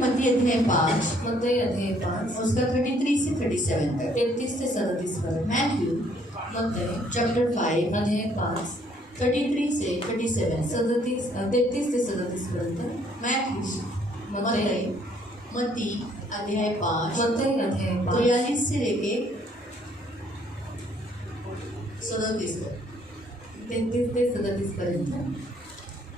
मत्ती अध्याय 5 मत्ती अध्याय 5 उसका 33 से 37 तक। 33 से 37 पर्यंत। मैथ्यू मत्ती चैप्टर 5 अध्याय 5 33 से 37 तक। 33 से 37 पर्यंत। मैथ्यू मत्ती अध्याय 5 मत्ती अध्याय 5 43 से लेके 37 तक। 33 से 37 पर्यंत।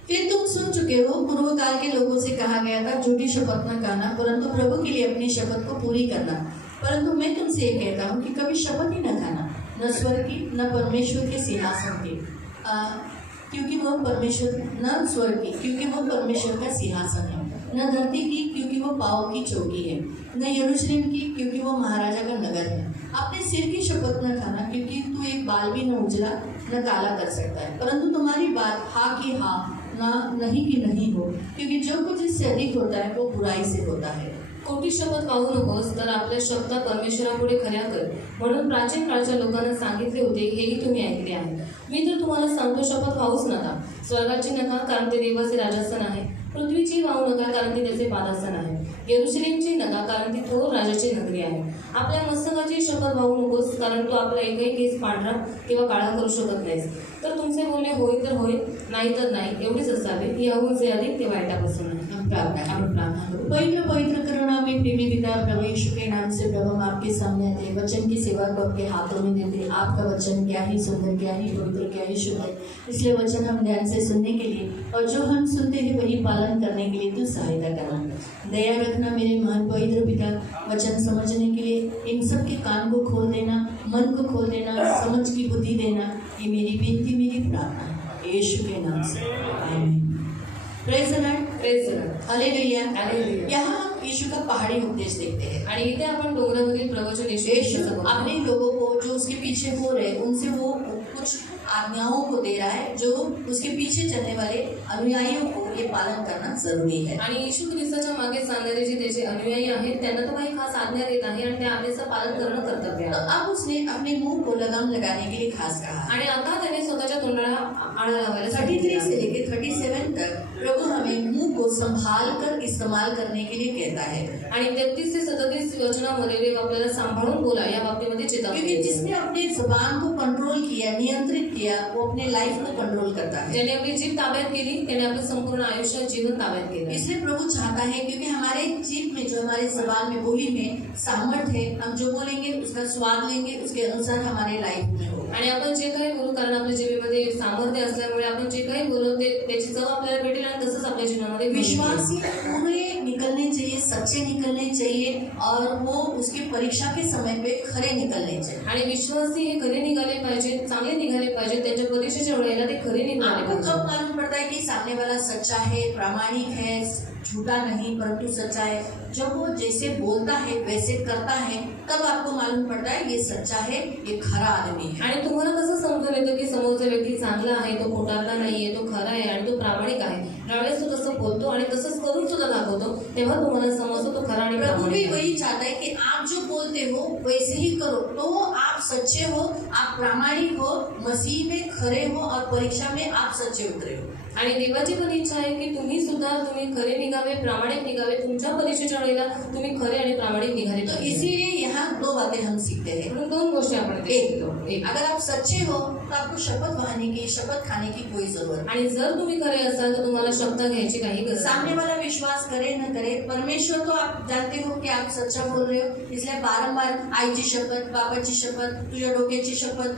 फिर तुम सुन चुके हो, पूर्व काल के लोगों से कहा गया था, झूठी शपथ न खाना, परंतु प्रभु के लिए अपनी शपथ को पूरी करना। परंतु मैं तुमसे ये कहता हूँ कि कभी शपथ ही न खाना, न स्वर्ग की, न परमेश्वर के सिंहासन की, क्योंकि वह परमेश्वर, न स्वर्ग की, क्योंकि वह परमेश्वर का सिंहासन है, न धरती की, क्योंकि वह पाँव की चौकी है, न यरूशलेम की, क्योंकि वह महाराजा का नगर है। अपने सिर की शपथ न खाना, क्योंकि तू एक बाल भी न उजला न काला कर सकता है, परंतु तुम्हारी बात हाँ की हाँ, ना नहीं की नहीं हो, क्योंकि जो कुछ इससे अधिक होता है वो बुराई से होता है। खोटी शपथ खाऊ नकोस, तर आपल्या शब्दात परमेश्वरापुढे खऱ्या कर, म्हणून प्राचीन काळच्या लोकांना सांगितले होते, हेही तुम्ही ऐकले आहे। मी तर तुम्हाला सांगतो, शपथ खाऊच नका, स्वर्गाची नका, कारण ते देवाचे राजस्थान आहे, पृथ्वीची वाहू नका, कारण ती त्याचे पादासन आहे, यरूशलेमची नका, कारण ती थोर राजाची नगरी आहे। आपल्या मस्तकाची शपथ खाऊ नकोस, कारण तू आपला एकही केस पांढरा किंवा काळा करू शकत नाहीस, तर तुमचे बोलणे होय तर होय, नाही तर नाही, एवढेच असावे, याहून जे अधिक ते वाईटापासून आहे। प्रार्थना करो। पवित्र करुणा में प्रेमी पिता, प्रभु यीशु के नाम से प्रभु हम आपके सामने आते, वचन की सेवा को आपके हाथों में देते। आपका वचन क्या ही सुंदर, क्या ही पवित्र, क्या ही शुद्ध है, इसलिए वचन हम ध्यान से सुनने के लिए और जो हम सुनते हैं वही पालन करने के लिए तू सहायता करना। दया रखना मेरे महान पवित्र पिता, वचन समझने के लिए इन सब के कान को खोल देना, मन को खोल देना, समझ की बुद्धि देना, ये मेरी विनती, मेरी प्रार्थना है यीशु के नाम से, आमीन। Praise the Lord, praise the Lord, hallelujah, hallelujah. यहाँ हम यीशु का पहाड़ी उपदेश देखते हैं। आणि इथे आपण डोंगरावरील प्रवचन यीशु अपने लोगों को जो उसके पीछे हो रहे उनसे वो कुछ आज्ञाओं को दे रहा है, जो उसके पीछे चलने वाले अनुयायियों को ये पालन करना जरूरी है। आणि येशू ख्रिस्ताच्या मागे चालणारे जे त्याचे अनुयायी आहेत त्यांना तो काही खास आज्ञा देत आहे आणि त्या आज्ञेचं पालन करणं कर्तव्य तो आहे। अब उसने अपने मुंह को लगाम लगाने के लिए खास कहा। आणि आता त्याने स्वतःच्या तोंडाला आळा लावायला 33 से लेकर 37 तक प्रभु हमें मुंह को संभाल कर इस्तेमाल करने के लिए कहता है। आणि 33 से 37 वचनामध्ये देव आपल्याला सांभाळून बोला या बाबतीमध्ये चेतावणी क्योंकि देतो। जिसने अपने जुबान को कंट्रोल किया, नियंत्रित किया, वो अपने लाइफ को कंट्रोल करता है। ज्याने आपली जीभ ताब्यात केली त्याने आपलं संपूर्ण आयुष्य जीवन ताब्यात केलं। इसलिए प्रभु चाहता है, क्योंकि हमारे जीभ में, जो हमारे जबान में, बोली में सामर्थ्य है, हम जो बोलेंगे उसका स्वाद लेंगे, उसके अनुसार हमारे लाइफ में हो। आणि आपण जे काही बोलू, कारण आपल्या जीभेमध्ये सामर्थ्य असल्यामुळे आपण जे काही बोलू त्याची चव आपल्याला भेटेल आणि तसंच आपल्या जीवनामध्ये विश्वासी पूरे निकलने चाहिए, सच्चे निकलने चाहिए, और वो उसकी परीक्षा के समय पे खरे निकलने चाहिए। आणि विश्वासी हे खरे निघाले पाहिजे, चांगले निघाले पाहिजे, त्यांच्या परीक्षेच्या वेळेला ते खरे निघाले आपको पाहिजे। कब मालूम पड़ता है कि सामने वाला सच्चा है, प्रामाणिक है, झूठा नहीं परंतु सच्चा है? जब वो जैसे बोलता है वैसे करता है, तब आपको मालूम पड़ता है ये सच्चा है, ये खरा आदमी है। आणि तुम्हाला कसं समजून येतं की समोरचा व्यक्ती चांगला आहे, तो खोटारला नाहीये, तो खरा आहे आणि तो प्रामाणिक आहे? ज्यावेळेस तो तसं बोलतो आणि तसंच करून सुद्धा दाखवतो, तेव्हा तुम्हाला समजतो तो खरा आणि प्रभु भी प्रामाणिक आहे। वही चाहता है कि आप जो बोलते हो वैसे ही करो, तो आप सच्चे हो, आप प्रामाणिक हो, मसीह में खरे हो और परीक्षा में आप सच्चे उतरे हो। आणि देवाची पण इच्छा आहे की तुम्ही खरे निघावे, प्रामाणिक निघावे, तुमच्या परीक्षेच्या वेळेला तुम्ही खरे आणि प्रामाणिक निघाले तो पाहिजे। इसीलिए यहाँ दो बातें हम सीखते हैं। म्हणून दोन गोष्टी आपण इथे शिकतो। एक, अगर आप सच्चे हो तो आपको शपथ बहाने की, शपथ खाने की कोई जरूरत आणि जर तुम्ही खरे असाल तर तुम्हाला शब्द घ्यायची काही गरज सामने नाही। वाला विश्वास करे न करे, परमेश्वर तो आप जानते हो कि आप सच्चा बोल रहे हो, इसलिए बारंबार आईची शपथ, बाबाची शपथ, तुझ्या डोक्याची शपथ,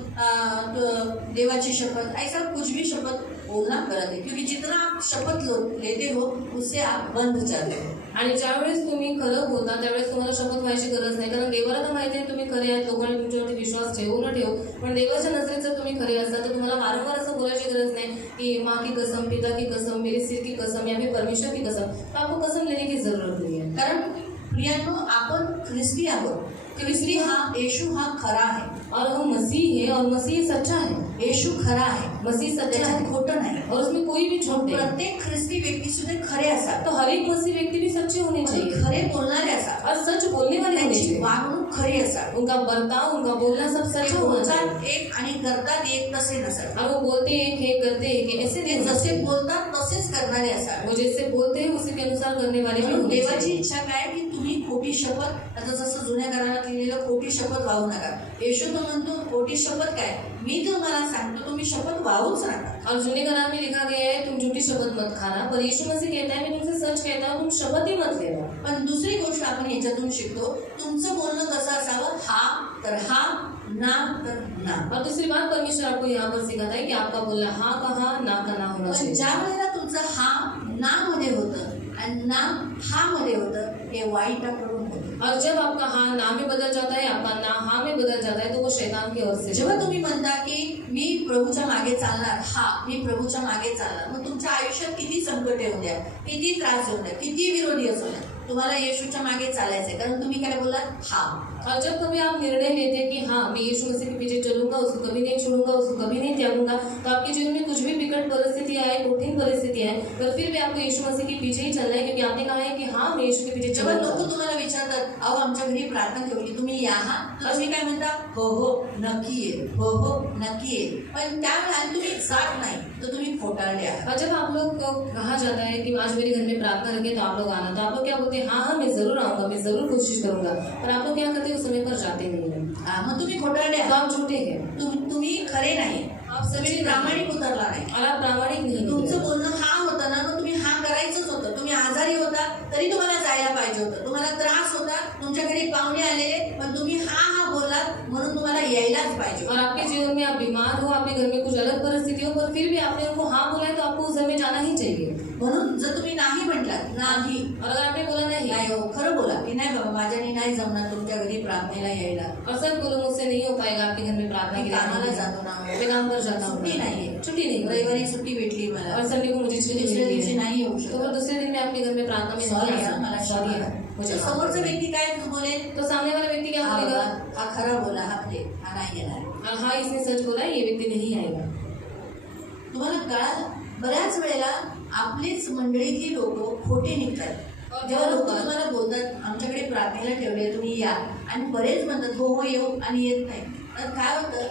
देवाची शपथ, ऐसा कुछ भी शपथ बोलना गलत है, क्योंकि जितना आप शपथ लेते हो उससे आप बंध जाते हो। आणि ज्यावेळेस तुम्ही खरं बोलता त्यावेळेस तुम्हाला शपथ व्हायची गरज नाही, कारण देवाला तर माहिती आहे तुम्ही खरे आहात, लोकांनी तुमच्यावरती विश्वास ठेवू न ठेवू, पण देवाच्या नजरेत जर तुम्ही खरे असाल तर तुम्हाला वारंवार असं बोलायची गरज नाही कि माँ की कसम, पिता की कसम, मेरे सिर की कसम या फिर परमेश्वर की कसम। तो आपको कसम लेने की जरूरत नहीं है, कारण प्रियांनो आपण ख्रिस्ती आहोत। ख्रिस्ती हा, येशू हा खरा है और वो मसीह है और मसीह सच्चा है। येशू खरा है, मसीह सच्चा त्याच्यात है खोटं नाही। और उसमें कोई भी झूठ नहीं है। प्रत्येक ख्रिस्ती व्यक्ती सुद्धा खरे असावे, तो हर एक मसीह व्यक्ती भी सच्चे होने चाहिए खरे बोलणारे असावे, और सच बोलने वाले होने त्यांची चाहिए। वागणूक खरी असावी. उनका बर्ताव, उनका बोलना सब ते सच होना चाहिए. बोलतात एक आणि करतात एक तसे नसावे. और वो बोलते हैं कि करते हैं कि ऐसे ते नहीं जसे जैसे बोलतात तसेच करणारे असावे. वो जैसे बोलते हैं उसी के अनुसार करने वाले भी म्हणून होने देवाची चाहिए. इच्छा काय की तुम्ही खोटी शपथ, आता जसं जुन्या करारात लिहिलेलं खोटी शपथ वाहू नका. येशू तो म्हणतो खोटी शपथ काय, मी तुम्हाला सांगतो तुम्ही शपथ वाहूच नका. और जूने करार में लिखा गया है तुम झूठी शपथ मत खाना, पर यीशु मसीह कहता है मैं तुमसे सच कहता हूँ तुम शपथ ही मत लेना. पण दुसरी गोष्ट आपण याच्यातून शिकतो, तुमचं बोलणं कसं असावं, हा तर हा, ना तर ना. और दूसरी बात परमेश्वर आपको यहाँ पर सिखाता है कि आपका बोलना हाँ का हाँ, ना का ना होना पण चाहिए. ज्या वेळेला तुमचं हा ना मध्ये होतं आणि ना हा मध्ये होतं, हे वाईटाकडून होतं. और जब आपका हाँ ना में बदल जाता है, आपका ना हाँ में बदल जाता है, तो वो शैतान की ओर से. जेव्हा तुम्ही म्हणता की मी प्रभूच्या मागे चालणार, हा मी प्रभूच्या मागे चालणार, मग तुमच्या आयुष्यात किती संकट येऊ द्या, किती त्रास येऊ द्या, किती विरोधी असू द्या, तुम्हाला येशूच्या मागे चालायचंय. कारण तुम्ही काय बोललात, हा. और जब कभी आप निर्णय लेते हैं कि हाँ मैं यीशु मसीह के पीछे चलूंगा, उसको कभी नहीं छोड़ूंगा, उसको कभी नहीं त्यागूंगा, तो आपके जीवन में कुछ भी विकट परिस्थिति आए, कठिन परिस्थिति आए, पर फिर भी आपको यीशु मसीह के पीछे ही चलना है, क्योंकि आपने कहा है कि हाँ मैं यीशु के पीछे जेव्हा चलूंगा. लोक तुम्हाला विचारतात, अहो आमच्या घरी प्रार्थना ठेवली, तुम्ही या हा, तर तुम्ही काय म्हणता, हो हो नक्की ये, हो हो नक्की ये. पण त्यावेळेला तुम्ही जात नाही तर तुम्ही खोटारडे आहात. और जब आप लोग को कहा जाता है कि आज मेरे घर में प्रार्थना रखे तो आप लोग आना, तो आप लोग क्या बोलते हैं, हाँ हाँ मैं जरूर आऊंगा, मैं जरूर कोशिश करूंगा, पर आप लोग क्या करते हैं उस समय पर जाते नहीं है. मग तुम्ही खोटारडे तो आहात, आप झूठे हैं, तुम्ही खरे नाही, आप सच्चे तुम्ही प्रामाणिक उतरला नाही. और आप प्रामाणिक नहीं तुमचं हैं. बोलणं हा होतं ना, मग तुम्ही हा करायचंच होतं. तुम्ही आजारी होता तरी तुम्हाला जायला पाहिजे होतं, तुम्हाला त्रास होता, तुमच्या घरी पाहुणे आलेले, पण तुम्ही हा हा बोललात म्हणून तुम्हाला यायलाच पाहिजे. और आपके जीवन में आप बीमार हो, आपके घर में कुछ अलग परिस्थिति हो, पर फिर भी आपने उनको हाँ बोला है तो आपको उस घर में जाना ही चाहिए. म्हणून जर तुम्ही नाही म्हटलात, नाही, और अगर आपने बोला नहीं नाही हो, खरं बोला की नाही बाबा माझ्याने नाही जमणार तुमच्या घरी प्रार्थनेला यायला, और सर बोलो मुझसे नहीं हो पाएगा आपके घर में प्रार्थना मी के लिए कामाला आने. जातो ना, मैं काम पर जाता हूँ, सुट्टी नाहीये, छुट्टी नहीं है. रविवारी सुट्टी भेटली मला, और संडे को मुझे छुट्टी दुसऱ्या मिली दिवशी है, नाही येऊ तो शकत. वो दूसरे दिन में अपने घर में प्रार्थना में सॉरी नहीं आ मला सकता. सॉरी है मुझे. मुझे समोरचा व्यक्ती काय बोलेल, तो सामने वाला व्यक्ति क्या हा बोलेगा, बाबा हा खरा बोला, हा म्हणजे हा नाही येणार. और हाँ इसने सच बोला है, ये व्यक्ति नहीं आएगा. तुम्हाला कळालं, बऱ्याच वेळेला आपलीच मंडळीतली लोक खोटे निघतात. जेव्हा लोक तुम्हाला बोलतात आमच्याकडे प्रार्थनेला ठेवले तुम्ही या, आणि बरेच म्हणतात हो हो येऊ आणि येत नाही, तर काय होतं,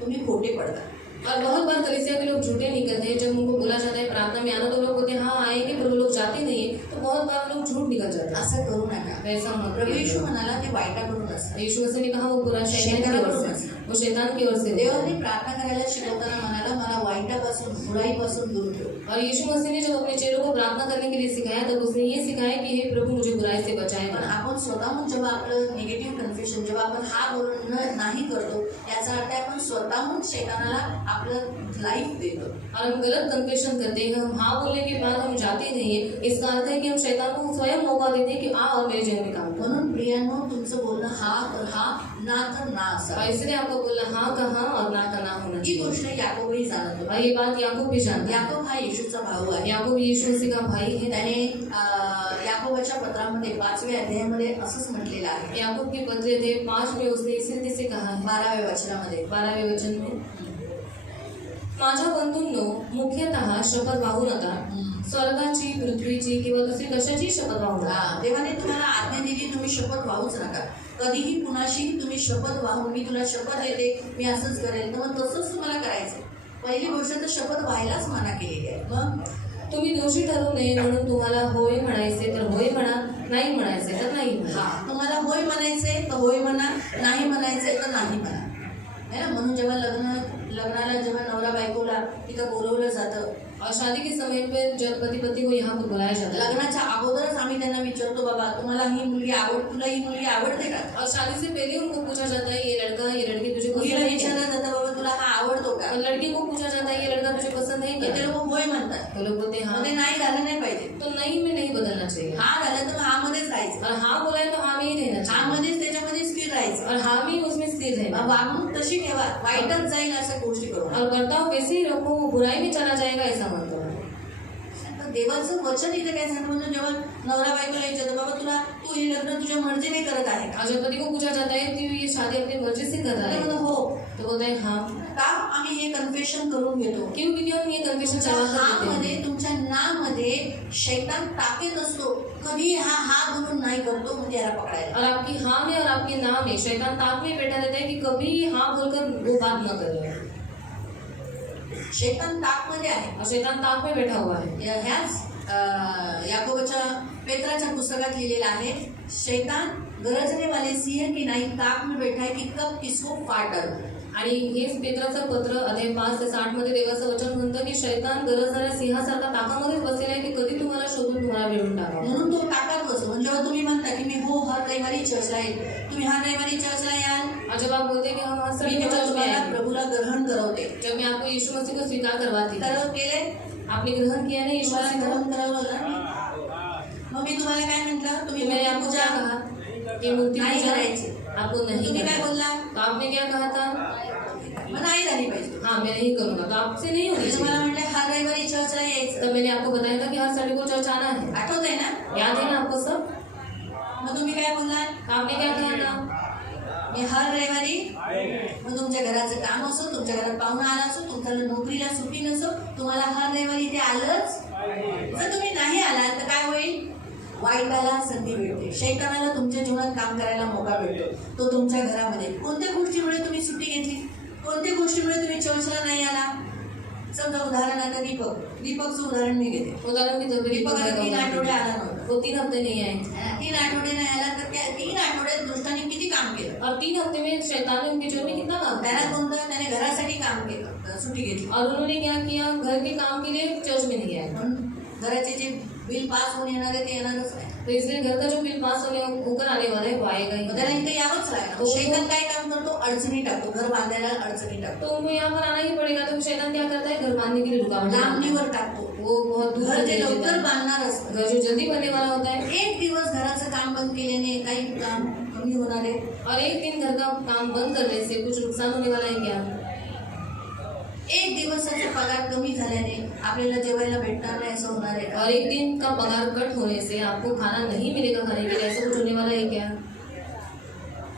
तुम्ही खोटे पडतात. और बहुत बार कलीसिया के लोग झूठे निकलते हैं. जब उनको बोला जाता है प्रार्थना में आना, तो लोग बोलते हैं हाँ आएंगे, पर वो लोग जाते नहीं है, तो बहुत बार लोग झूठ निकल जाते हैं. असं करू नका. वैसा मत प्रभू करिए. येशू म्हणाला ते वाईटाकडून असतं. यीशु मसीह ने कहा वो बुरा शैतान की ओर से, वो शैतान की ओर से. देवाने प्रार्थना करायला शिकवताना म्हणाला मला वाईटापासून, बुराईपासून दूर ठेव. और यीशु मसीह ने जब अपने चेलों को प्रार्थना करने के लिए सिखाया, तब उसने ये सिखाया कि हे प्रभु मुझे बुराई से बचाए. पण आपण स्वतःहून जेव्हा आपलं निगेटिव्ह कन्फ्युजन, जेव्हा आपण हा बोलणं नाही करतो, याचा अर्थ आपण स्वतःहून शैतानाला आपलं लाईफ देतो. और हम गलत कन्फेशन करते हैं, हम हाँ बोलने के बाद हम जाते नहीं है, इसका अर्थ है कि हम शैतान को स्वयं मौका देते हैं कि आ और मेरे जीवन में काम कर. म्हणून प्रियांनो तुमचं बोलणं हा तर हा, ना तर ना और असावं. इसलिए आपको बोलना हाँ का हाँ और ना का ना होना ही चाहिए. गोष्ट याकोबही जाणत होता. और ये बात याकूब भी जानता है. याकोब हा येशूचा भाऊ आहे. याकूब यीशु मसीह का भाई है. त्याने याकोबाच्या पत्रामध्ये 5व्या अध्यायामध्ये असंच म्हटलेलं आहे. याकूब के पत्र थे 5 में उसने इसी रीति से कहा है, 12व्या वचनामध्ये, 12वें वचन में, माझ्या बंधूंनो मुख्यतः शपथ वाहू नका, स्वर्गाची, पृथ्वीची किंवा दुसरी कशाची शपथ वाहू नका. देवाने तुम्हाला आज्ञा दिली, तुम्ही शपथ वाहूच नका. कधीही कुणाशी तुम्ही शपथ वाहून मी तुला शपथ देते मी असंच करेल, तर मग तसंच तुम्हाला करायचं. पहिली गोष्ट तर शपथ व्हायलाच मना केलेली आहे. मग तुम्ही दोषी ठरू नये म्हणून तुम्हाला होय म्हणायचे तर होय म्हणा, नाही म्हणायचे तर नाही म्हणा. तुम्हाला होय म्हणायचे तर होय म्हणा, नाही म्हणायचे तर नाही म्हणा. है ना. म्हणून जेव्हा लग्नाला जेव्हा नवरा बायकोला तिथं बोलवलं जातं, और शादी के समय पर जब पति पत्नी को यहाँ पर बुलाया जाता है, लग्नाच्या अगोदरच आम्ही त्यांना विचारतो, बाबा तुम्हाला ही मुलगी तुला ही मुलगी आवडते का. और शादी से पहले उनको पूछा जाता है ये लड़का ये लड़की तुझे मुलीला पसंद है क्या? विचारलं जातं, बाबा तुला हा आवडतो का. और लड़की को पूछा जाता है ये लड़का तुझे पसंद है तर ते क्या? लोक होय म्हणतात. तो लोग बोलते हैं हाँ. मध्ये नाही झालं नाही पाहिजे. तो नहीं में नहीं बदलना चाहिए. हा झालं तर हा मध्येच राहायचं. और हाँ बोला है तो हाँ में ही रहना हा चाहिए. मध्येच त्याच्यामध्ये स्थिर राहायचं. और हाँ में उसमें स्थिर रहना. वागणूक तशी ठेवा, वाईटच जाईल अशा गोष्टी करू नका. और बर्ताव वैसे ही रखो, वो बुराई में चला जाएगा ऐसा मत करो. आता तर देवाचं वचन इथे काय सांगतं म्हणून जेव्हा नवरा बायकोला विचारतो बाबा तू हे लग्न तुझ्या मर्जीने करत आहे का? आज जब पति को पूछा जाता है कि ये शादी अपनी मर्जी से कर रहा तर है म्हणतो हो. तो बोलता है हाँ। का आम्ही हे कन्फेशन करून घेतो? क्यों? क्योंकि हम ये कन्फेशन तुमच्या करवा हा कर देते मध्ये हैं। तुमच्या ना मध्ये शैतान ताकद असतो. कधी हा बोलून नाही करतो म्हणजे याला पकडायला. और आपकी हाँ में और आपके ना में शैतान ताक में बैठा रहता है कि कभी हाँ बोलकर वो बात न करे। शैतान ताक मध्ये आहे. और शैतान ताक में बैठा हुआ है। ह्याच याकोबाच्या पेत्राच्या पुस्तकात लिहिलेलं आहे, शैतान गरजने वाले सिंह की नाही ताक में बैठा है कि कब किसको फाड़ डालू. आणि हेच पेत्राचं पत्र अध्याय 5 ते 8 मध्ये देवाचं वचन म्हणतं की शैतान गरजणाऱ्या सिंहासारखा ताकामध्येच बसलेला आहे की कधी तुम्हाला शोधून तुम्हाला मिळवून टाकावं. म्हणून तो ताकात बसतो. म्हणजे जेव्हा तुम्ही म्हणता की मी हो हर रविवारी चर्चला येईल, तुम्ही हर रविवारी चर्चला याल, और जब आप बोलते हैं कि हम हर मी संडे को तेव्हा चर्च में तुम्हाला आएंगे, प्रभूला ग्रहण करवते. जब मैं आपको यीशु मसीह को स्वीकार करवाती थी, तर केले आपने ग्रहण किया ना यीशु तुम्हाला मसीह को? ग्रहण करवलं ना. मग मी तुम्हाला काय म्हटलं? तुम्ही मैंने मूर्ती आपको पूजा क्या कहा कि मूर्ति नाही पूजा करायची. आपको नहीं तुम्ही काय करना। बोलला? तो आपने क्या कहा था? मग नाही झाली पाहिजे. हाँ मैं नहीं करूँगा, तो आपसे नहीं होनी मी तुम्हाला चाहिए। म्हटलं हर रविवारी चर्चला यायचं. तब मैंने आपको बताया था कि हर संडे को चर्च आना है, आठवतंय ना? याद है ना आपको सब? मग तुम्ही काय बोलला? आपने क्या कहा था? मी हर रविवारी, मग तुमच्या घराचं काम असो, तुमच्या घरात पाहुणा आला असो, तुमच्याला नोकरीला सुट्टी नसो, तुम्हाला हर रविवारी इथे आलंच. जर तुम्ही नाही आलात तर काय होईल? वाईटाला संधी भेटते. शैतानाला तुमच्या जीवनात काम करायला मोका भेटतो. तो तुमच्या घरामध्ये कोणत्या गोष्टीमुळे तुम्ही सुट्टी घेतली, कोणत्या गोष्टीमुळे तुम्ही चर्चला नाही आला. समजा उदाहरण आता दीपकचं उदाहरण मी घेते. उदाहरण की तौर पे दीपक आता 3 आठवडे आला नव्हता. वो 3 हफ्ते नहीं आए 3 आठवडे नाही आला तर त्या 3 आठवड्यात दुष्टाने किती काम केलं. और 3 हफ्ते में शैतान ने उनके जीवन में कितना काम त्याला किया। कोणतं? त्याने घरासाठी काम केलं, सुट्टी घेतली. और उन्होंने क्या किया, घर के काम के लिए चर्च में नहीं आए। म्हणून घराचे जे बिल पास होऊन येणार आहे ते येणारच आहे. तो इसलिए घर का जो बिल पास होकर आने वाला है वो आएगा ही मग त्याला इथे यावंच लागेल. शैतान काय काम करतो? अडचणी टाकतो. घर बांधायला अडचणी टाकतो. तो उनको यहाँ पर आना ही पड़ेगा। तो शैतान क्या करता है, घर बांधने के लिए रुकावट डालता है। लांबणीवर टाकतो. वो बहुत दूर घर जे ले लवकर जाता है। बांधणार असतं. घर जो जल्दी बनने वाला होता है, एक दिवस घराचं काम बंद केल्याने काही काम कमी होणार आहे. और एक दिन घर का काम बंद करने से कुछ नुकसान होने वाला है क्या? एक दिवसाचा पगार कमी झाल्याने आपल्याला जेवायला भेटणार नाही असं होणार आहे का? और एक दिन का पगार कट होने से आपको खाना नहीं मिलेगा खाने के लिए, ऐसा कुछ होने वाला है क्या?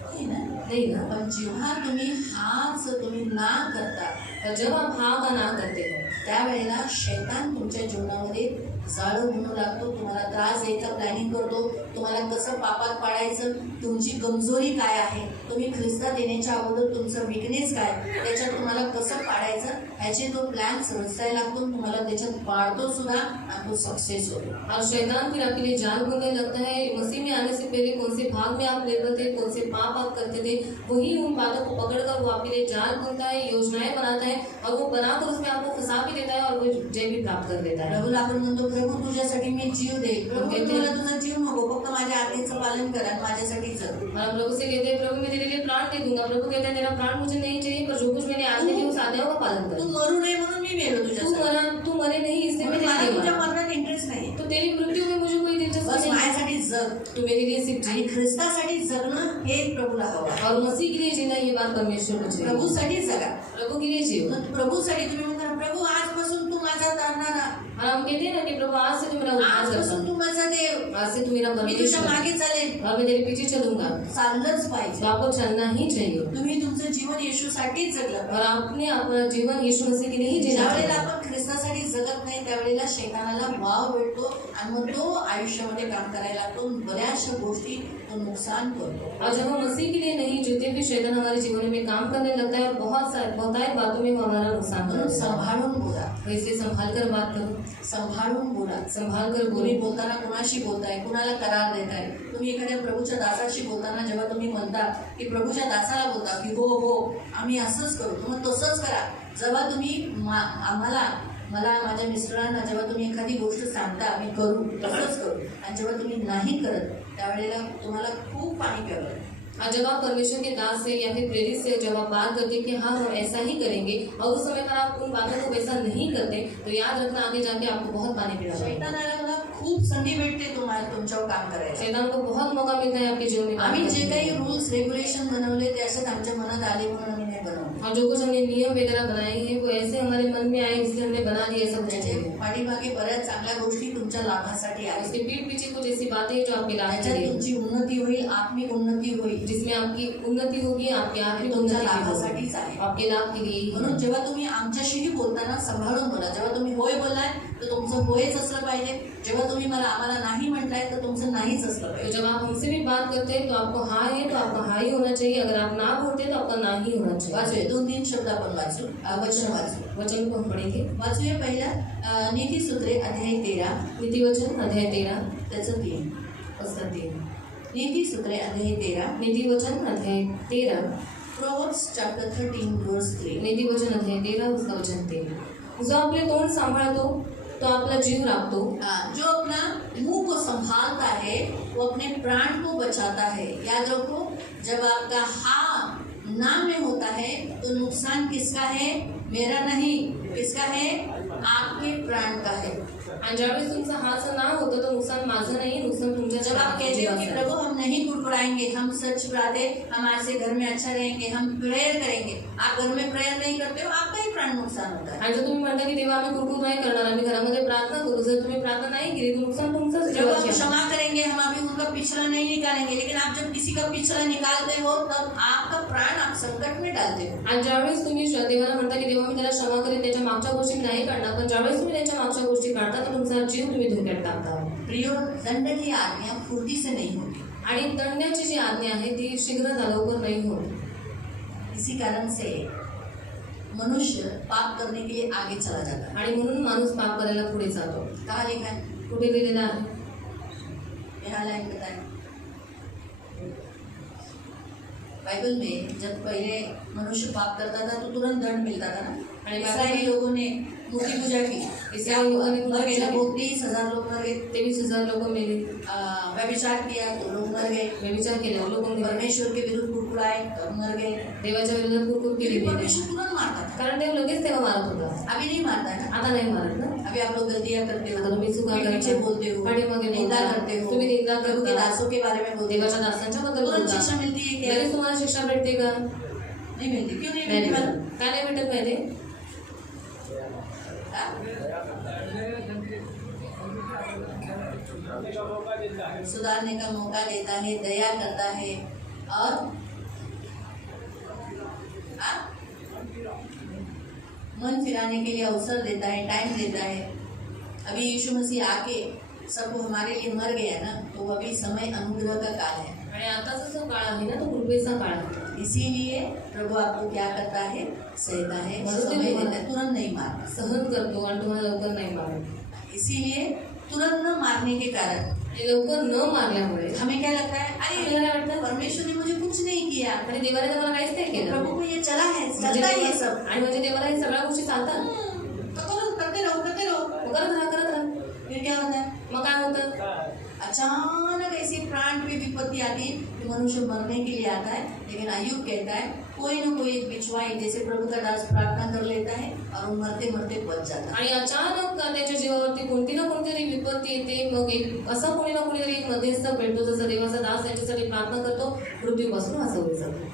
नाही ना. नहीं ना। पण जेव्हा तुम्ही ना करता और जब आप हाँ का ना करते हो त्यावेळेला शैतान तुमच्या जीवनामध्ये जाळं म्हणू लागतो. तुम्हाला त्रास द्यायचा प्लॅनिंग करतो. तुम्हाला कसं पापात पाडायचं, तुमची कमजोरी काय आहे, तुम्ही ख्रिस्तात येण्याच्या अगोदर तुमचं विकनेस काय, त्याच्यात तुम्हाला कसं पाडायचं ह्याचे तो प्लॅन रचायला लागतो. तुम्हाला त्याच्यात पाडतो सुद्धा आणि तो सक्सेस होतो. और शैतान फिर आपके लिए जाल बुनने लगता है। मसीह में आने से पहले कौन से भाग में आप लेते थे, कौन से पाप आप करते थे, वही उन बातों को पकड़कर वो आपके लिए जाल बुनता है, योजनाएं बनाता है और वो बनाकर उसमें आपको फंसा भी देता है और वो जय भी प्राप्त कर देता है। प्रभूला आपण म्हणतो प्रभू तुझ्यासाठी मी जीव देईल. प्रभू तुला तुझा जीव नको, फक्त माझ्या आज्ञेचं पालन कर आणि माझ्यासाठी जग. और हम प्रभु से कहते हैं प्रभु मैं तेरे लिए प्राण दे दूंगा। प्रभु कहते हैं तेरा प्राण मुझे नहीं चाहिए, पर जो कुछ मैंने आज्ञा दी उस आज्ञाओं का पालन तू कर। मरू नये म्हणून मी मेलो तुझ्यासाठी. तू मरे नहीं इसलिए मैं मला तेरे लिए तुझ्या मरा। मरणात इंटरेस्ट नाही. तो तेरी मृत्यु में मुझे कोई दिलचस्पी बस नहीं। माझ्यासाठी जग तू मेरे लिए सिर्फ आणि जी ख्रिस्तासाठी जगणं हे प्रभूला हवं आहे. और मसीह के लिए जीना, ये बात परमेश्वर को चाहिए। प्रभूसाठी जगा. प्रभु के लिए जियो। मग प्रभूसाठी तुम्ही म्हणता ना, प्रभू आजपासून तू माझा तारणारा, और हम कहते हैं ना कि प्रभु आज से तू मेरा उद्धार आजपासून करता, तू माझा देव, आज से तू मेरा मी तुझ्या परमेश्वर मागे चालेल. और मैं तेरे पीछे चलूंगा। चाललंच तो पाहिजे. आपको चलना ही चाहिए तुम्ही तुमचं जीवन येशूसाठीच जगलं और पाहिजे. आपने अपना जीवन यीशु मसीह के लिए ही जीना ज्या चाहिए। वेळेला आपण ख्रिस्तासाठी जगत नाही त्यावेळेला शैतानाला वाव भेटतो आणि मग तो आयुष्यामध्ये काम करायला लागतो. बऱ्याचशा गोष्टी तो नुकसान करतो. और जब हम मसीह के लिए नहीं जीते फिर शैतान हमारे जीवन में काम करने लगता है और बहुत सारी बातों में वो हमारा नुकसान म्हणून करता है। सांभाळून बोला. वैसे संभाल कर बात करो, सांभाळून बोला. संभाल कर तुम्ही बोलो। बोलताना कुणाशी बोलताय, कुणाला करार देताय. तुम्ही एखाद्या प्रभूच्या दासाशी बोलताना जेव्हा तुम्ही म्हणता की प्रभूच्या दासाला बोलता की हो हो आम्ही असंच करू, मग तसंच करा. जेव्हा तुम्ही मला माझ्या मिस्टरांना जेव्हा तुम्ही एखादी गोष्ट सांगता आम्ही करू तसंच करू आणि जेव्हा तुम्ही नाही करत त्यावेळेला तुम्हाला खूप पाणी प्यावं लागतं. और जब आप परमेश्वर के दास से या फिर प्रेरित से जब आप बात करते हैं कि हाँ हम ऐसा ही करेंगे और उस समय पर आप उन बातों को वैसा नहीं करते तो याद रखना आगे जाके आपको बहुत पानी पीना पड़ेगा। शैतानाला मला खूप संधी भेटते तुम्हाला तुमच्यावर काम करायला. शैतान को बहुत मौका मिलता है आपके जीवन में काम आम्ही जे करने काही के लिए। रूल्स रेग्युलेशन बनवले ते असंच आमच्या मनात आले म्हणून आम्ही नाही बनवले. और जो कुछ हमने नियम वगैरह बनाए हैं वो ऐसे हमारे मन में आए इसलिए हमने बना दिए सब त्याचे चीजें। पाठीमागे बऱ्याच चांगल्या गोष्टी तुमच्या लाभासाठी आहेत. उसके पीठ पीछे कुछ ऐसी बातें हैं जो आपके लाभ के त्याच्यात लिए, तुमची उन्नती होईल, आत्मिक उन्नती होईल, जिसमें आपकी उन्नति होगी, आपकी आत्मिक तुमच्या उन्नति भी होगी, लाभासाठीच आहे. आपके लाभ के लिए ही है। म्हणून जेव्हा तुम्ही आमच्याशीही बोलताना सांभाळून बोला. जेव्हा तुम्ही होय बोललाय तर तुमचं होयच असलं पाहिजे. जेव्हा तुम्ही आम्हाला नाही म्हटलाय तर तुमचं नाहीच असलं तो पाहिजे. जब आप हमसे भी बात करते हैं तो आपको हाँ है तो आपका हाँ ही होना चाहिए, अगर आप ना बोलते तो आपका ना ही होना चाहिए। वाचूया 2-3 शब्द आपण वाचू. वचन वाचू. वचन को हम पढ़ेंगे। वाचूया पहिला नीतिसूत्रे अध्याय 13 नीति वचन अध्याय 13 त्याचं 3. उसका 3। नीतिसूत्रे अध्याय 13 नीति वचन अध्याय 13 प्रोवर्ब्स चॅप्टर 13 वर्स 3. नीति वचन अध्याय 13 उसका वचन 3। जो आपले तोंड सांभाळतो तो आपला जीव राखतो। जो अपना मुंह को संभालता है वो अपने प्राण को बचाता है. याद रखो, जब आपका हाँ ना में होता है तो नुकसान किसका है? मेरा नहीं, किसका है? आपके प्राण का है. आणि ज्यावेळेस तुमचा हाचं ना होतं तो नुकसान माझं नाही, नुकसान तुमच्या जब आप कहते हो कि जीवाचं आहे। प्रभु हम नहीं कुड़कुड़ाएंगे, हम सच बातें, हम आज से घर में अच्छा रहेंगे, हम प्रेयर करेंगे, आप घर में प्रेयर नहीं करते हो, आपका ही प्राण नुकसान होता है. आणि जर तुम्ही म्हणता की देवा आम्ही कुरकुर नाही करणार, आम्ही घरामध्ये प्रार्थना करू, जर तुम्ही प्रार्थना नहीं केली तो नुकसान तुमचंच जब आप जीवाचं आहे। क्षमा करेंगे, हम अभी उनका पिछला नहीं निकालेंगे, लेकिन आप जब किसी का पिछला निकालते हो तब आपका प्राण आप संकट में डालते हो. आणि ज्यावेळेस तुम्ही देवाला म्हणता की देवा मी त्याला क्षमा करेन, त्याच्या मागच्या गोष्टी नाही काढणार, पण ज्यावेळेस तुम्ही त्याच्या मागच्या गोष्टी काढता तर तुमचा जीव तुम्ही धोक्यात टाकता. प्रियो, दंड की आज्ञा फुर्ती से नहीं होती. आणि दंडाची जी आज्ञा आहे ती शीघ्र लवकर नाही होत. इसी कारण से मनुष्य पाप करने के लिए आगे चला जाता है. आणि म्हणून माणूस पाप करायला पुढे जातो. कहाँ लिखा है? कुठे लिहिलेलं आहे? यहाँ लाइन बताए. बाइबल में जब पहले मनुष्य पाप करता था तो तुरंत दंड मिलता था ना. आणि इस्राएली लोगों ने मूर्ति पूजा की, इस्राएली लोगों ने मर गए. पूजा की. 30,000 लोग मर गए. 23,000 लोक मेले. व्यभिचार किया तो लोग मर गए. व्यभिचार केला लोक मेले. परमेश्वर के विरुद्ध कुड़कुड़ाए तो मर गए. देवाच्या विरोधात कुरकुर केली क्योंकि गेली. परमेश्वर तुरंत मारता था. कारण देव लगेच तेव्हा मारत होता. अभी नहीं मारता है ना. आता नाही मारत ना. अभी आप लोग गलतियां करते आता हो, तुम्ही चुका पीठ पीछे करता, बोलते हो, पाठीमागे निंदा बोलता, करते हो, तुम्ही निंदा प्रभु के करता, दासों के बारे में बोलते देवाच्या हो. दासांच्या बद्दल तुरंत बोलता. शिक्षा मिलती है क्या? लगेच तुम्हाला शिक्षा भेटते का? नहीं मिलती. क्यों नहीं नाही मिलती? भेटत. मैडम? काय नाही भेटत माहिती? सुधारने का मौका देता है, दया करता है और मन फिराने के लिए अवसर देता है, टाइम देता है. अभी यीशु मसीह आके सबको हमारे लिए मर गया ना, तो अभी समय अनुग्रह का काल है. आणि आताचा जो काळ आहे ना तो कृपेचा काळ आहे. इसीलिए प्रभु आपको क्या करता है? सहता है, समय देता है, तुरंत नहीं मारता. सहन करतो आणि तुम्हाला लवकर नाही मारत. इसीलिए तुरंत न मारने के कारण आणि लवकर न मारल्यामुळे हमें क्या लगता है? अरे आपल्याला काय वाटतं? परमेश्वर ने मुझे कुछ नहीं किया, आणि देवाने तुम्हाला काहीच नाही केलं. प्रभु को ये चला है, म्हणजे चलता है ये देवा- सब. आणि म्हणजे देवाला हे सगळ्या गोष्टी चालतात. तो करो, करते रहो, करते रहो. मग करत राहा करत राहा. फिर क्या होता है? मग काय होतं? अचानक ऐसी प्राण पे विपत्ति आती है कि मनुष्य मरने के लिए आता है, लेकिन अय्यूब कहता है कोई न कोई एक बिछवाई जैसे प्रभु का दास प्रार्थना कर लेता है और वो मरते मरते बच जाता है. आणि अचानक त्याच्या जीवावरती कोणती ना कोणती तरी विपत्ती येते. मग एक असा कोणी ना कोणीतरी एक मध्यस्थ भेटतो, जसं देवाचा दास त्यांच्यासाठी प्रार्थना करतो, मृत्यूपासून वाचवले जातो.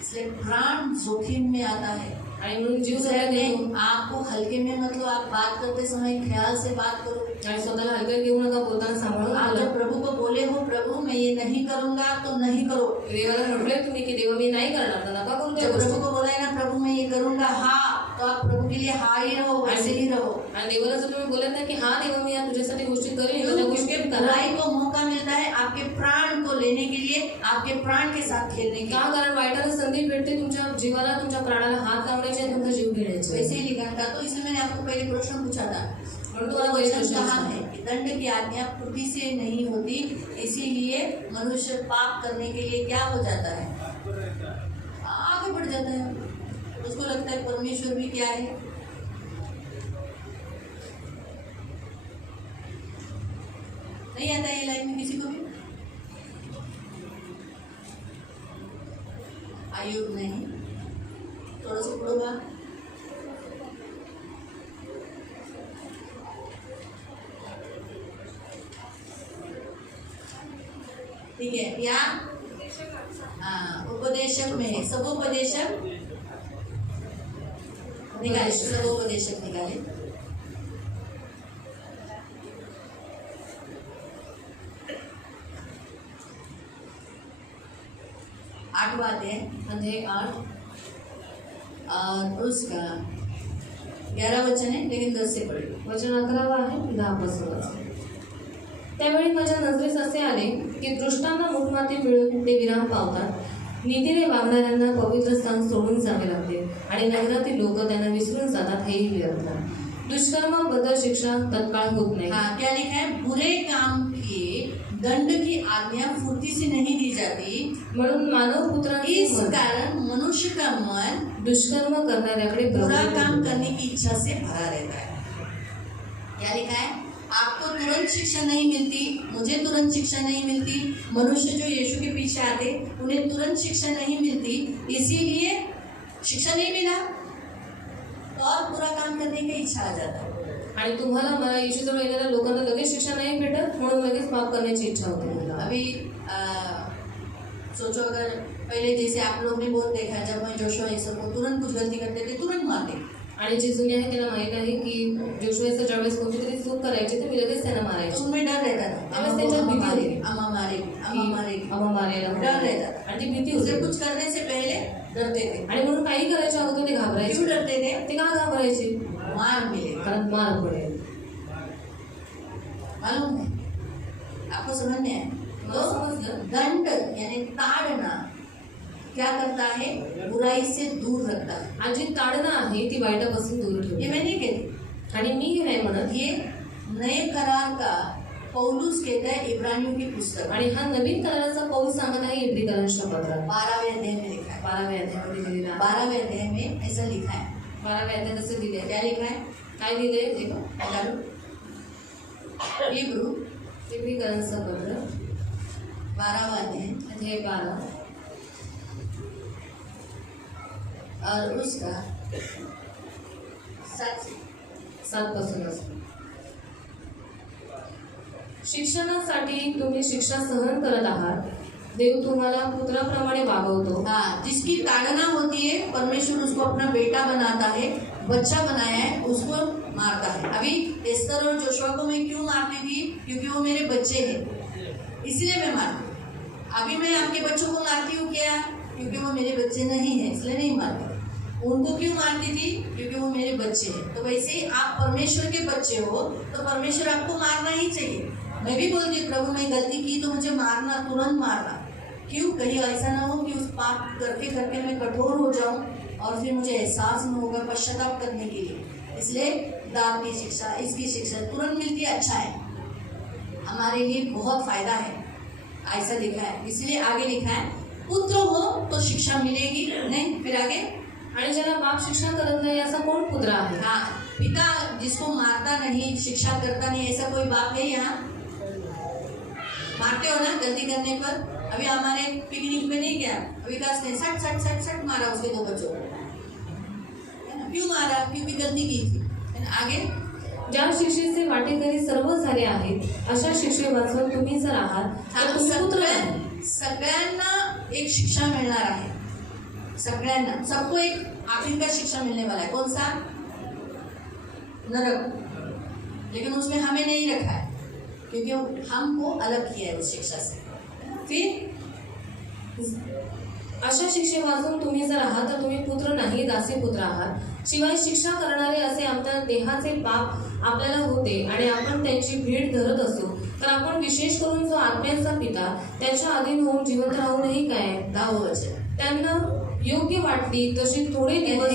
इसलिए प्राण जोखिम में आता है. आणि म्हणून जीव इसलिए धोक्यात येतो. अपने आपको हल्के में मत लो. आप बात करते समय ख्याल से बात करो. आणि स्वतःला हलक्यात घेऊ नका, बोलताना सांभाळून आप बोला. जब प्रभु को बोले हो प्रभु मैं ये नहीं करूंगा तो नहीं करो. देवाला म्हटलंय तुम्ही की देवा मी नाही करणार, तर नका करू त्या जब प्रभु गोष्टी. को बोला है ना प्रभु मैं ये करूंगा हाँ, तो आप प्रभु के लिए हाँ ही रहो, वैसे ही रहो. आणि देवाला जर तुम्ही बोलत नाही की हा देवा मी या तुझ्यासाठी गोष्टी करेन, तर त्या क्यों? गोष्टी क्योंकि करा. बुराई को मौका मिलता है आपके प्राण को लेने के लिए, आपके प्राण के साथ खेलने के का? लिए. कारण वाईटाला संधी भेटते तुमच्या जीवाला, तुमच्या प्राणाला हात लावण्याची आणि तुमचा जीव घेण्याची. वैसे ही लिखा था. तो इसलिए मैंने आपको पहले प्रश्न पूछा था. म्हणून तुम्हाला पहिला वचन प्रश्न कहा विचारला. है कि दंड की आज्ञा फुर्ती से नहीं होती, इसीलिए मनुष्य पाप करने के लिए क्या हो जाता है? आगे बढ़ जाता है. उसको लगता है परमेश्वर भी क्या है. नहीं आता है ये लाइफ में किसी को भी? आयुब नहीं. थोड़ा सा पुढे बा. ठीक है, या उपदेशक में सबोपदेशक निकाले, सबोपदेशक निकाले। आठवां अध्याय 8 और उसका 11 वचन है, लेकिन 10 से पढ़े। वचन 11 आहे 10 पासून। त्यावेळी माझ्या नजरेस असे आले की दृष्टांना मुठमाती मिळून ते विराम पावतात, नीतीने वागणाऱ्यांना पवित्र स्थान सोडून जावे लागते आणि नगरातील लोक त्यांना विसरून जातात, हेही व्यर्थ। दुष्कर्माबद्दल शिक्षा तत्काळ होत नाही। हाँ, क्या लिखा है? बुरे काम के दंड की आज्ञा फुर्ती से नहीं दी जाती, म्हणून मानव पुत्रांचे इस मन कारण मनुष्य का मन दुष्कर्म करणाऱ्याकडे बुरा प्रवृत्त काम होते। करने की इच्छा से भरा रहता है। क्या लिखा है? आपको तुरंत शिक्षा नहीं मिलती, मुझे तुरंत शिक्षा नहीं मिलती, मनुष्य जो यीशु के पीछे आते उन्हें तुरंत शिक्षा नहीं मिलती, इसीलिए शिक्षा नहीं मिला तो और बुरा काम करने की इच्छा आ जाता है। आणि तुम्हाला मला येशूजवळ येणाऱ्या लोकांना लगेच शिक्षा नाही भेटत, म्हणून लगेच पाप करण्याची इच्छा होते मला। अभी सोचो, अगर पहले जैसे आप लोग ने बहुत देखा, जब मैं जोशुआ ये सब को तुरंत कुछ गलती करते थे तुरंत मारते, आणि जे जुने आहे त्यांना माहीत आहे की जोशुआचं ज्यावेळेस कोणती तरी चूक करायची तर मी लगेच त्यांना तो मारायचे। उनमें डर रहता था, त्यावेळेस त्यांच्यात भीती होती, अम्मा मारेगी, अम्मा मारेगी, अम्मा मारेला डर रहता था। आणि ती भीती उसे होती कुछ करने से पहले डरते थे। आणि म्हणून काही करायच्या अगोदर ते घाबरायचे। क्यों डरते थे? ते का घाबरायचे? मार मिले, कारण मार पडेल। मालूम है आपको? समझ में आया? मला समजलं। दंड यानी ताड़ना क्या करता है? बुराई से दूर रखता है। आणि जी ताडना आहे ती वाईटापासून दूर ये ठेवते। मैं नहीं कहती, आणि मी हे नाही म्हणत, ये नए करार का पौलुस कहता है इब्रानियों की पुस्तक आणि हा नवीन कराराचा पौल सांगत आहे इब्रिकरांच्या पत्रात 12वें अध्याय में लिखा है। 12व्या अध्यायामध्ये दिलेला आहे। 12वें अध्याय में ऐसा लिखा है। 12व्या अध्यायात असं दिले क्या लिखा है? काय दिले? देखो, निकालो। हिब्रू इब्रिकरांचं पत्र 12वां अध्याय अध्याय 12 और उसका 7 पासून असतो। शिक्षणासाठी तुम्ही शिक्षा सहन करत आहात, देव तुम्हाला पुत्राप्रमाणे वागवतो। हाँ, जिसकी ताड़ना होती है परमेश्वर उसको अपना बेटा बनाता है, बच्चा बनाया है, उसको मारता है। अभी एस्तर और जोशुआ को मैं क्यों मारती थी? क्योंकि वो मेरे बच्चे हैं, इसलिए मैं मारती हूँ। अभी मैं आपके बच्चों को मारती हूँ क्या? क्योंकि वो मेरे बच्चे नहीं हैं, इसलिए नहीं मारती। उनको क्यों मारती थी? क्योंकि वो मेरे बच्चे हैं। तो वैसे ही आप परमेश्वर के बच्चे हो तो परमेश्वर आपको मारना ही चाहिए। मैं भी बोलती हूँ, प्रभु मैं गलती की तो मुझे मारना, तुरंत मारना। क्यों? कहीं ऐसा ना हो कि उस पाप करते करते मैं कठोर हो जाऊं और फिर मुझे एहसास न होगा पश्चाताप करने के लिए। इसलिए दाव की शिक्षा, इसकी शिक्षा तुरंत मिलती है, अच्छा है, हमारे लिए बहुत फायदा है, ऐसा लिखा है। इसलिए आगे लिखा है पुत्र हो तो शिक्षा मिलेगी, नहीं फिर आगे। आणि ज्याला बाप शिक्षा करत नाही असा कोण पुत्र आहे? हाँ, पिता जिसको मारता नहीं, शिक्षा करता नहीं, ऐसा कोई बाप है यहाँ? मारते हो ना गलती करने पर? अभी हमारे पिकनिक में नहीं गया, विकास ने सट सट सट सट मारा उसके 2 बच्चों को, है ना? क्यों मारा? क्योंकि गलती की थी, है ना? आगे ज्या शिक्षेचे वाटेकरी सर्व झाले आहेत अशा शिक्षेपासून तुम्ही जर आहात तर तुम्ही पुत्र आहात। सगळ्यांना एक शिक्षा मिळणार आहे, सगळ्यांना, सबको एक आखिर का शिक्षा मिलने वाला है। कौन सा? नरक। लेकिन उसमें हमें नहीं रखा है क्योंकि हमको अलग किया है उस शिक्षा से। फिर अशा शिक्षेपासून तुम्ही जर आहात तर तुम्ही पुत्र नाही, दासी पुत्र आहात। शिवाय शिक्षा करणारे असे आमच्या देहाचे पाप आपल्याला होते आणि आपण त्यांची भीड धरत असू तर आपण विशेष करून जो आत्म्यांचा पिता त्याच्या अधीन होऊन जिवंत राहूनही काय? 10 वचन त्यांना योग्य वाटली तशी थोडे दिवस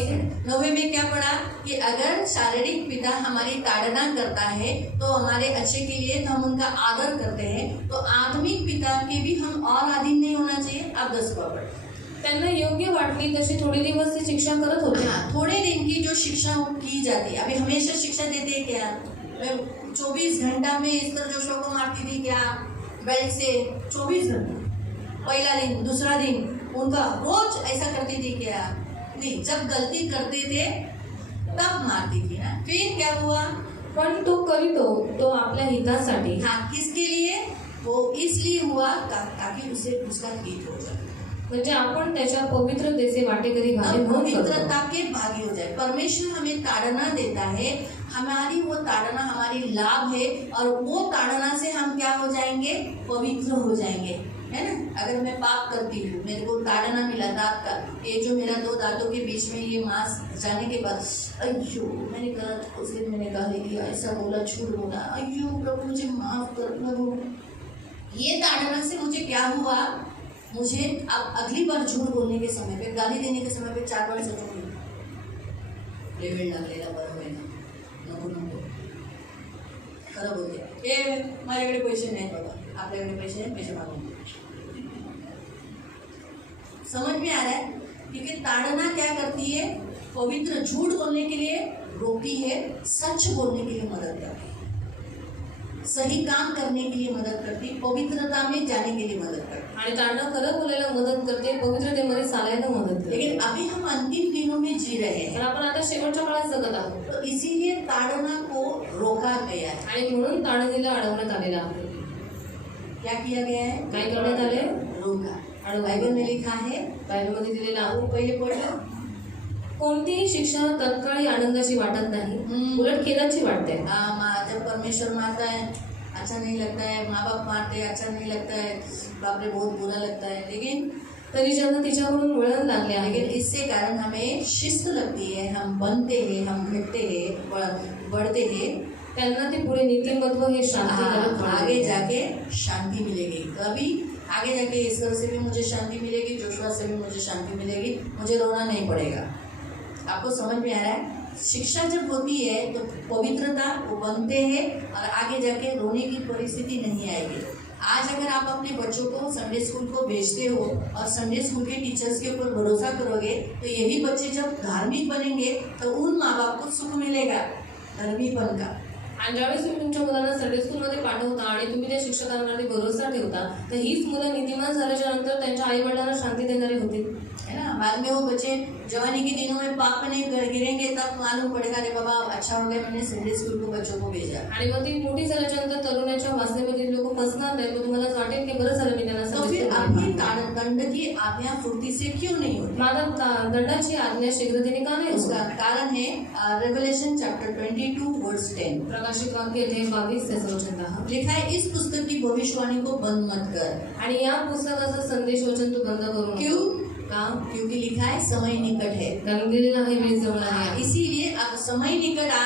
9 में क्या पढ़ा कि अगर शारीरिक पिता हमारी ताड़ना करता है तो हमारे अच्छे के लिए, तो हम उनका आदर करते हैं, तो आत्मिक पिता के भी हम और अधीन नहीं होना चाहिए। अब 10 को पढ़। त्यांना योग्य वाटली तशी थोडे दिवस ते शिक्षा करत होते। हाँ, थोड़े दिन की जो शिक्षा की जाती है, अभी हमेशा शिक्षा देते हैं क्या? मैं 24 घंटा में इस तरह जोशुआ को मारती थी क्या? बेल्ट से 24 घंटा, पहला दिन, दूसरा दिन, उनका रोज ऐसा करती थी क्या? नहीं, जब गलती करते थे तब मारती थी ना। फिर क्या हुआ? पण तो करीतो तो आपल्या हितासाठी। हाँ, किसके लिए? वो इसलिए हुआ ताकि उसे उसका हित हो जाए, म्हणजे आपण त्याच्या पवित्रतेचे वाटेकरी हम भागे म्हणून करतो. पवित्रता के भागी हो जाए. परमेश्वर हमें ताड़ना देता है, हमारी वो ताड़ना हमारी लाभ है, और वो ताड़ना से हम क्या हो जाएंगे, पवित्र हो जाएंगे, है ना. अगर मैं पाप करती हूँ, मेरे को ताड़ना मिला दांत का, ये जो मेरा 2 दांतों के बीच में ये मांस जाने के बाद, अयो मैंने गलत, उस दिन मैंने गाली दिया, ऐसा बोला, झूठ बोला, अयो प्रभु मुझे माफ कर प्रभु. ये ताड़ना से मुझे क्या हुआ, मुझे अब अगली बार झूठ बोलने के समय पे, गाली देने के समय पे 4 बार सोचूंगी, वेळ लागलेला बरं होईल, नको नको, खरं बोलते, ए माझ्याकडे पैसे नाहीत बाबा, आपल्याकडे पैसे आहेत, पैसे मागून. समझ में आ रहा है. क्योंकि ताड़ना क्या करती है, पवित्र झूठ बोलने के लिए रोकती है, सच बोलने के लिए मदद करती है, सही काम करने के लिए मदद करती, पवित्रता में जाने के लिए मदद करती. आणि तारणा खरं बोलायला मदत करते, पवित्रतेमध्ये चालायला मदत करते. लेकिन अभी हम अंतिम दिनों में जी रहे हैं, तर आपण आता शेवटच्या काळात जगत आहोत, तो इसीलिए ताड़ना को रोका गया है. आणि म्हणून तारणीला अडवण्यात आलेला आहे. क्या किया गया है, काय करण्यात आले, रोका. अडवण्यात बाइबल में लिखा है, बायबलमध्ये दिलेला आहे, वो पहले पढ़ो. कोणतीही शिक्षा तत्काळी आनंदाची वाटत नाही, उलट खेदाची वाटते. जब परमेश्वर मारता है अच्छा नहीं लगता है, माँ बाप मारते हैं अच्छा नहीं लगता है, बाप रे बहुत बुरा लगता है. लेकिन तरी ज्यांना तिच्याकडून वळण लागले आहे, लेकिन इससे कारण हमें शिस्त लगती है, हम बनते हैं, हम घटते हैं, बढ़ते हैं, त्यांना ते पुढे नीतिमत्व हे शांती आगे जाके शांति मिलेगी. कभी आगे जाके ईश्वर से भी मुझे शांति मिलेगी, जोशुआ से भी मुझे शांति मिलेगी, मुझे रोना नहीं पड़ेगा. आपको समझ में आ रहा है. शिक्षा जब होती है तो पवित्रता वो बनते हैं, और आगे जाके रोने की परिस्थिति नहीं आएगी. आज अगर आप अपने बच्चों को संडे स्कूल को भेजते हो और संडे स्कूल के टीचर्स के ऊपर भरोसा करोगे, तो यही बच्चे जब धार्मिक बनेंगे तो उन माँ बाप को सुख मिलेगा धर्मीपन का. आणि ज्यावेळेस तुम्ही तुमच्या मुलांना संडे स्कूलमध्ये पाठवता आणि तुम्ही त्या शिक्षकांवरती भरोसा ठेवता, तर हीच मुलं नीतिमान झाल्याच्या नंतर त्यांच्या आई वडिलांना शांती देणारी होतील, है ना. बाद में वो बच्चे जवानी के दिनों में पाप में गिरेंगे, तब मालूम पड़ेगा अरे बाबा अच्छा हो गया मैंने संडे स्कूल को बच्चों को भेजा. आणि मग ती मोठी झाल्याच्या नंतर तरुणाच्या वासनेमध्ये लोक फसणार नाही, मग तुम्हाला वाटेल की बरं झालं मी त्यांना तो फिर अभी दंड की आज्ञा फुर्ती से क्यों नहीं होती. माझा दंडाची आज्ञा शीघ्रतेने का नाही उसका होत? कारण है रेवलेशन चैप्टर 22 वर्स 10. प्रकाशित वाक्य थे 22 ते 10 लिखा है इस पुस्तक की भविष्यवाणी को बंद मत कर. आणि या पुस्तकाचा संदेश वचन तू बंद करू नको. क्यों? का? क्योंकि लिखा है समय निकट है. कारण दिलेला आहे वेळ जवळ आहे. इसीलिए अब समय निकट आ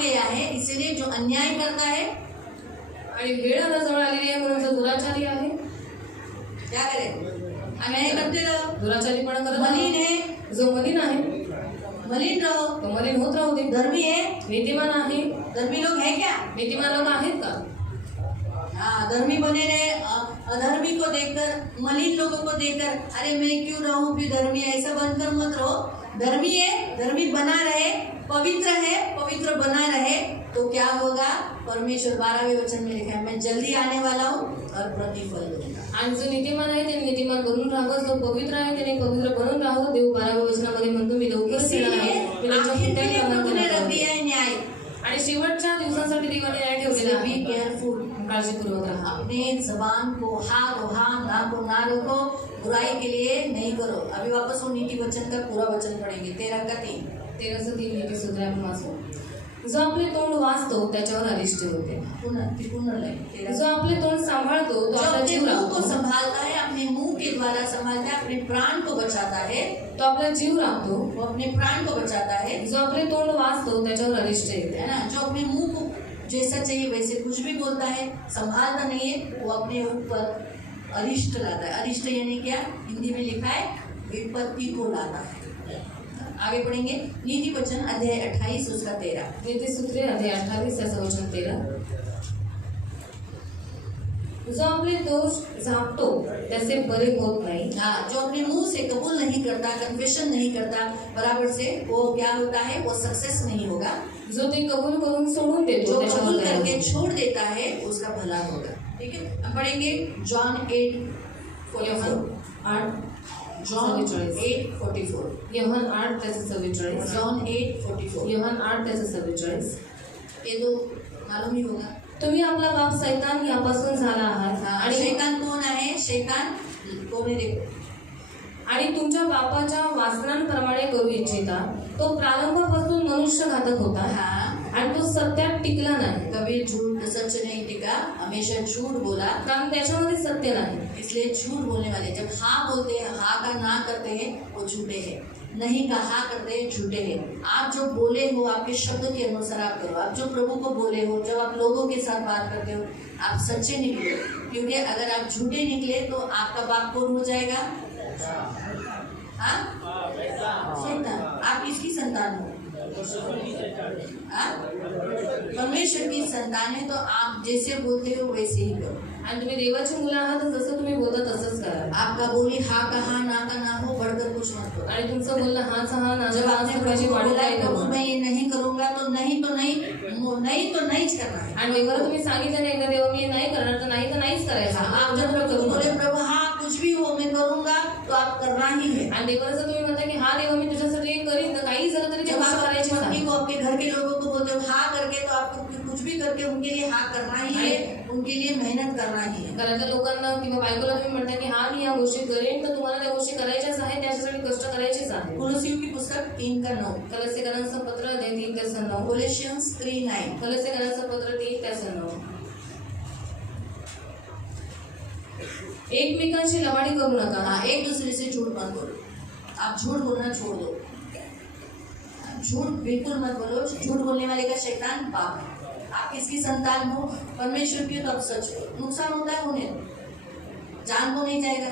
गया है, इसीलिए जो अन्याय करता है आणि वेळ आता जवळ आलेली आहे, म्हणून जो दुराचारी आहे क्या करे, अन्याय करते रहो. दुराचारीपणा करत मलिन आहे, है, जो मलिन आहे मलिन रहो. तो मलिन होत राहू दे. धर्मी है, नीतिमान आहे, धर्मी लोग है क्या, नीतिमान लोक आहेत का? हाँ धर्मी बने रहे. अधर्मी को देखकर, मलिन लोगों को देखकर अरे मैं क्यों रहूं फिर धर्मी, ऐसा बनकर मत रहो. धर्मी है, धर्मी बना रहे, पवित्र है, पवित्र बना रहे, तो क्या होगा. परमेश्वर 12वें वचन में लिखा है मैं जल्दी आने वाला हूँ और प्रतिफल दूंगा. आणि जो नीतिमान आहे त्याने नीतिमान बनून राहावं, जो पवित्र आहे त्याने पवित्र बनून राहावं. देव 12व्या वचनामध्ये म्हणतो मी लवकरच येणार आहे, मी त्याच्या आखिर के कोणत्याही लिए कामात प्रभु ने येणार रख नाही. दिया है न्याय. आणि शेवटच्या दिवसांसाठी देवाने न्याय ठेवलेला बी आहे. केयरफुल. काळजीपूर्वक राहा. अपने जबान को हाँ को ना रोको, बुराई के लिए नहीं करो. अभी वापस वो नीति वचन का पूरा वचन पढ़ेंगे 13 का 3. 13:3 नीती सूत्र आपण वाचू. जो आपले तोंड वाचतो त्याच्यावर अरिष्ट होते. जो आपले तोंड सांभाळतो तो जो आपला अपने जीव मुंह को राखतो. संभालता है, अपने मुंह के द्वारा संभालता है, अपने प्राण को बचाता है. तो आपला जीव राखतो. वो अपने प्राण को बचाता है, जो आपले तोंड वाचतो त्याच्यावर अरिष्ट येते. है ना. जो अपने मुंह को जैसा चाहिए वैसे कुछ भी बोलता है, संभालता नहीं है, वो अपने ऊपर अरिष्ट लाता है. अरिष्ट यानी क्या, हिंदी में लिखा है विपत्ति को लाता है. आगे पढ़ेंगे नीति वचन अध्याय 28 उसका 13. नीती सूत्रे अध्याय 28 त्याचं वचन 13. जो आपले दोष झाकतो त्याचे बरे होत नाही. हाँ, जो अपने मुंह से कबूल नहीं करता, कन्फेशन नहीं करता बराबर से, वो क्या होता है, वो सक्सेस नहीं होगा. जो ते कबूल करून सोडून देतो जो त्याच्यावर कबूल दया करके होते. छोड़ देता है उसका भला होगा. ठीक है, हम पढ़ेंगे जॉन 8:44. जॉन 8:44. योहान 8 त्याचं 44. जॉन 8:44. योहान 8 त्याचं 44. ये तो मालूम ही होगा. तुम्ही आपला बाप सैतान यापासून झाला आहात आणि आणि शैतान कोण आहे? शैतान कोण आहे देखो. आणि तुमच्या बापाच्या वासनांप्रमाणे करू इच्छिता. तो प्रारंभापासून मनुष्यघातक होता हाँ, आणि तो सत्यात टिकला नाही, कभी झूठ सच नहीं टिका, हमेशा झूठ बोला, कारण त्याच्यामध्ये सत्य नाही. इसलिए झूठ बोलने वाले जब हाँ बोलते हैं, हाँ का ना करते हैं, वो झूठे हैं. नहीं का हाँ करते हैं, झूठे हैं. आप जो बोले हो आपके शब्द के अनुसार आप करो. आप जो प्रभु को बोले हो, जब आप लोगों के साथ बात करते हो, आप सच्चे निकले. क्योंकि अगर आप झूठे निकले तो आपका बाप कौन हो जाएगा? हाँ, शैतान. आप किसकी संतान हो? हाँ? परमेश्वर की संतान है, तो आप जैसे बोलते हो वैसे ही करो. आणि तुम्ही देवाची मुलं आहात तर जसं तुम्ही बोलता तसंच करा. आपका बोली हाँ का हाँ, ना का ना हो, बढ़कर कुछ मत करो. आणि तुमचं बोलणं हाच हा ना जब आपने प्रभु को बोला है, प्रभु आणि मैं ये नहीं करूंगा, तो नहीं तो नहीं, नहीं तो नहीं करना है. देवाला तुम्ही सांगितलं नाही एकदा देवा मी हे नाही करणार तर नाही करायचं. आप जब प्रभु को बोले प्रभु हाँ कुछ भी हो मैं करूंगा, तो आप करना ही है. आणि देवाला जर तुम्ही म्हणता की हा देवा मी तुझ्यासाठी हे करीन तर काही झालं तरी ते जब गोष्ट आप करायचीच पत्नी आहे. को आपके घर के लोगों को बोलते हो हाँ करके, तो आपको कुछ भी करके उनके लिए हाँ करना ही है, उनके लिए मेहनत करना ही है. घरातल्या लोकांना किंवा बायकोला तुम्ही म्हणता की हा मी या गोष्टी करेन तर तुम्हाला त्या गोष्टी करायच्याच आहे, त्याच्यासाठी कष्ट करायचेच आहे. कुलसियों की पुस्तक 3:9. कलस्यकरांचं पत्र 3:9. कोलेशियन्स 3:9. कलस्यकरांचं पत्र 3:9. एकमेकांशी लबाडी करू नका. हाँ, एक दूसरे से झूठ मत बोलो. आप झूठ बोलना छोड़ दो. झूठ बिल्कुल मत बोलो. झूठ बोलने वाले का शैतान पाप है. आप किसकी संतान हो? परमेश्वर की, तो आप सच करो. नुकसान होता है होने दो. जान तो नहीं जाएगा.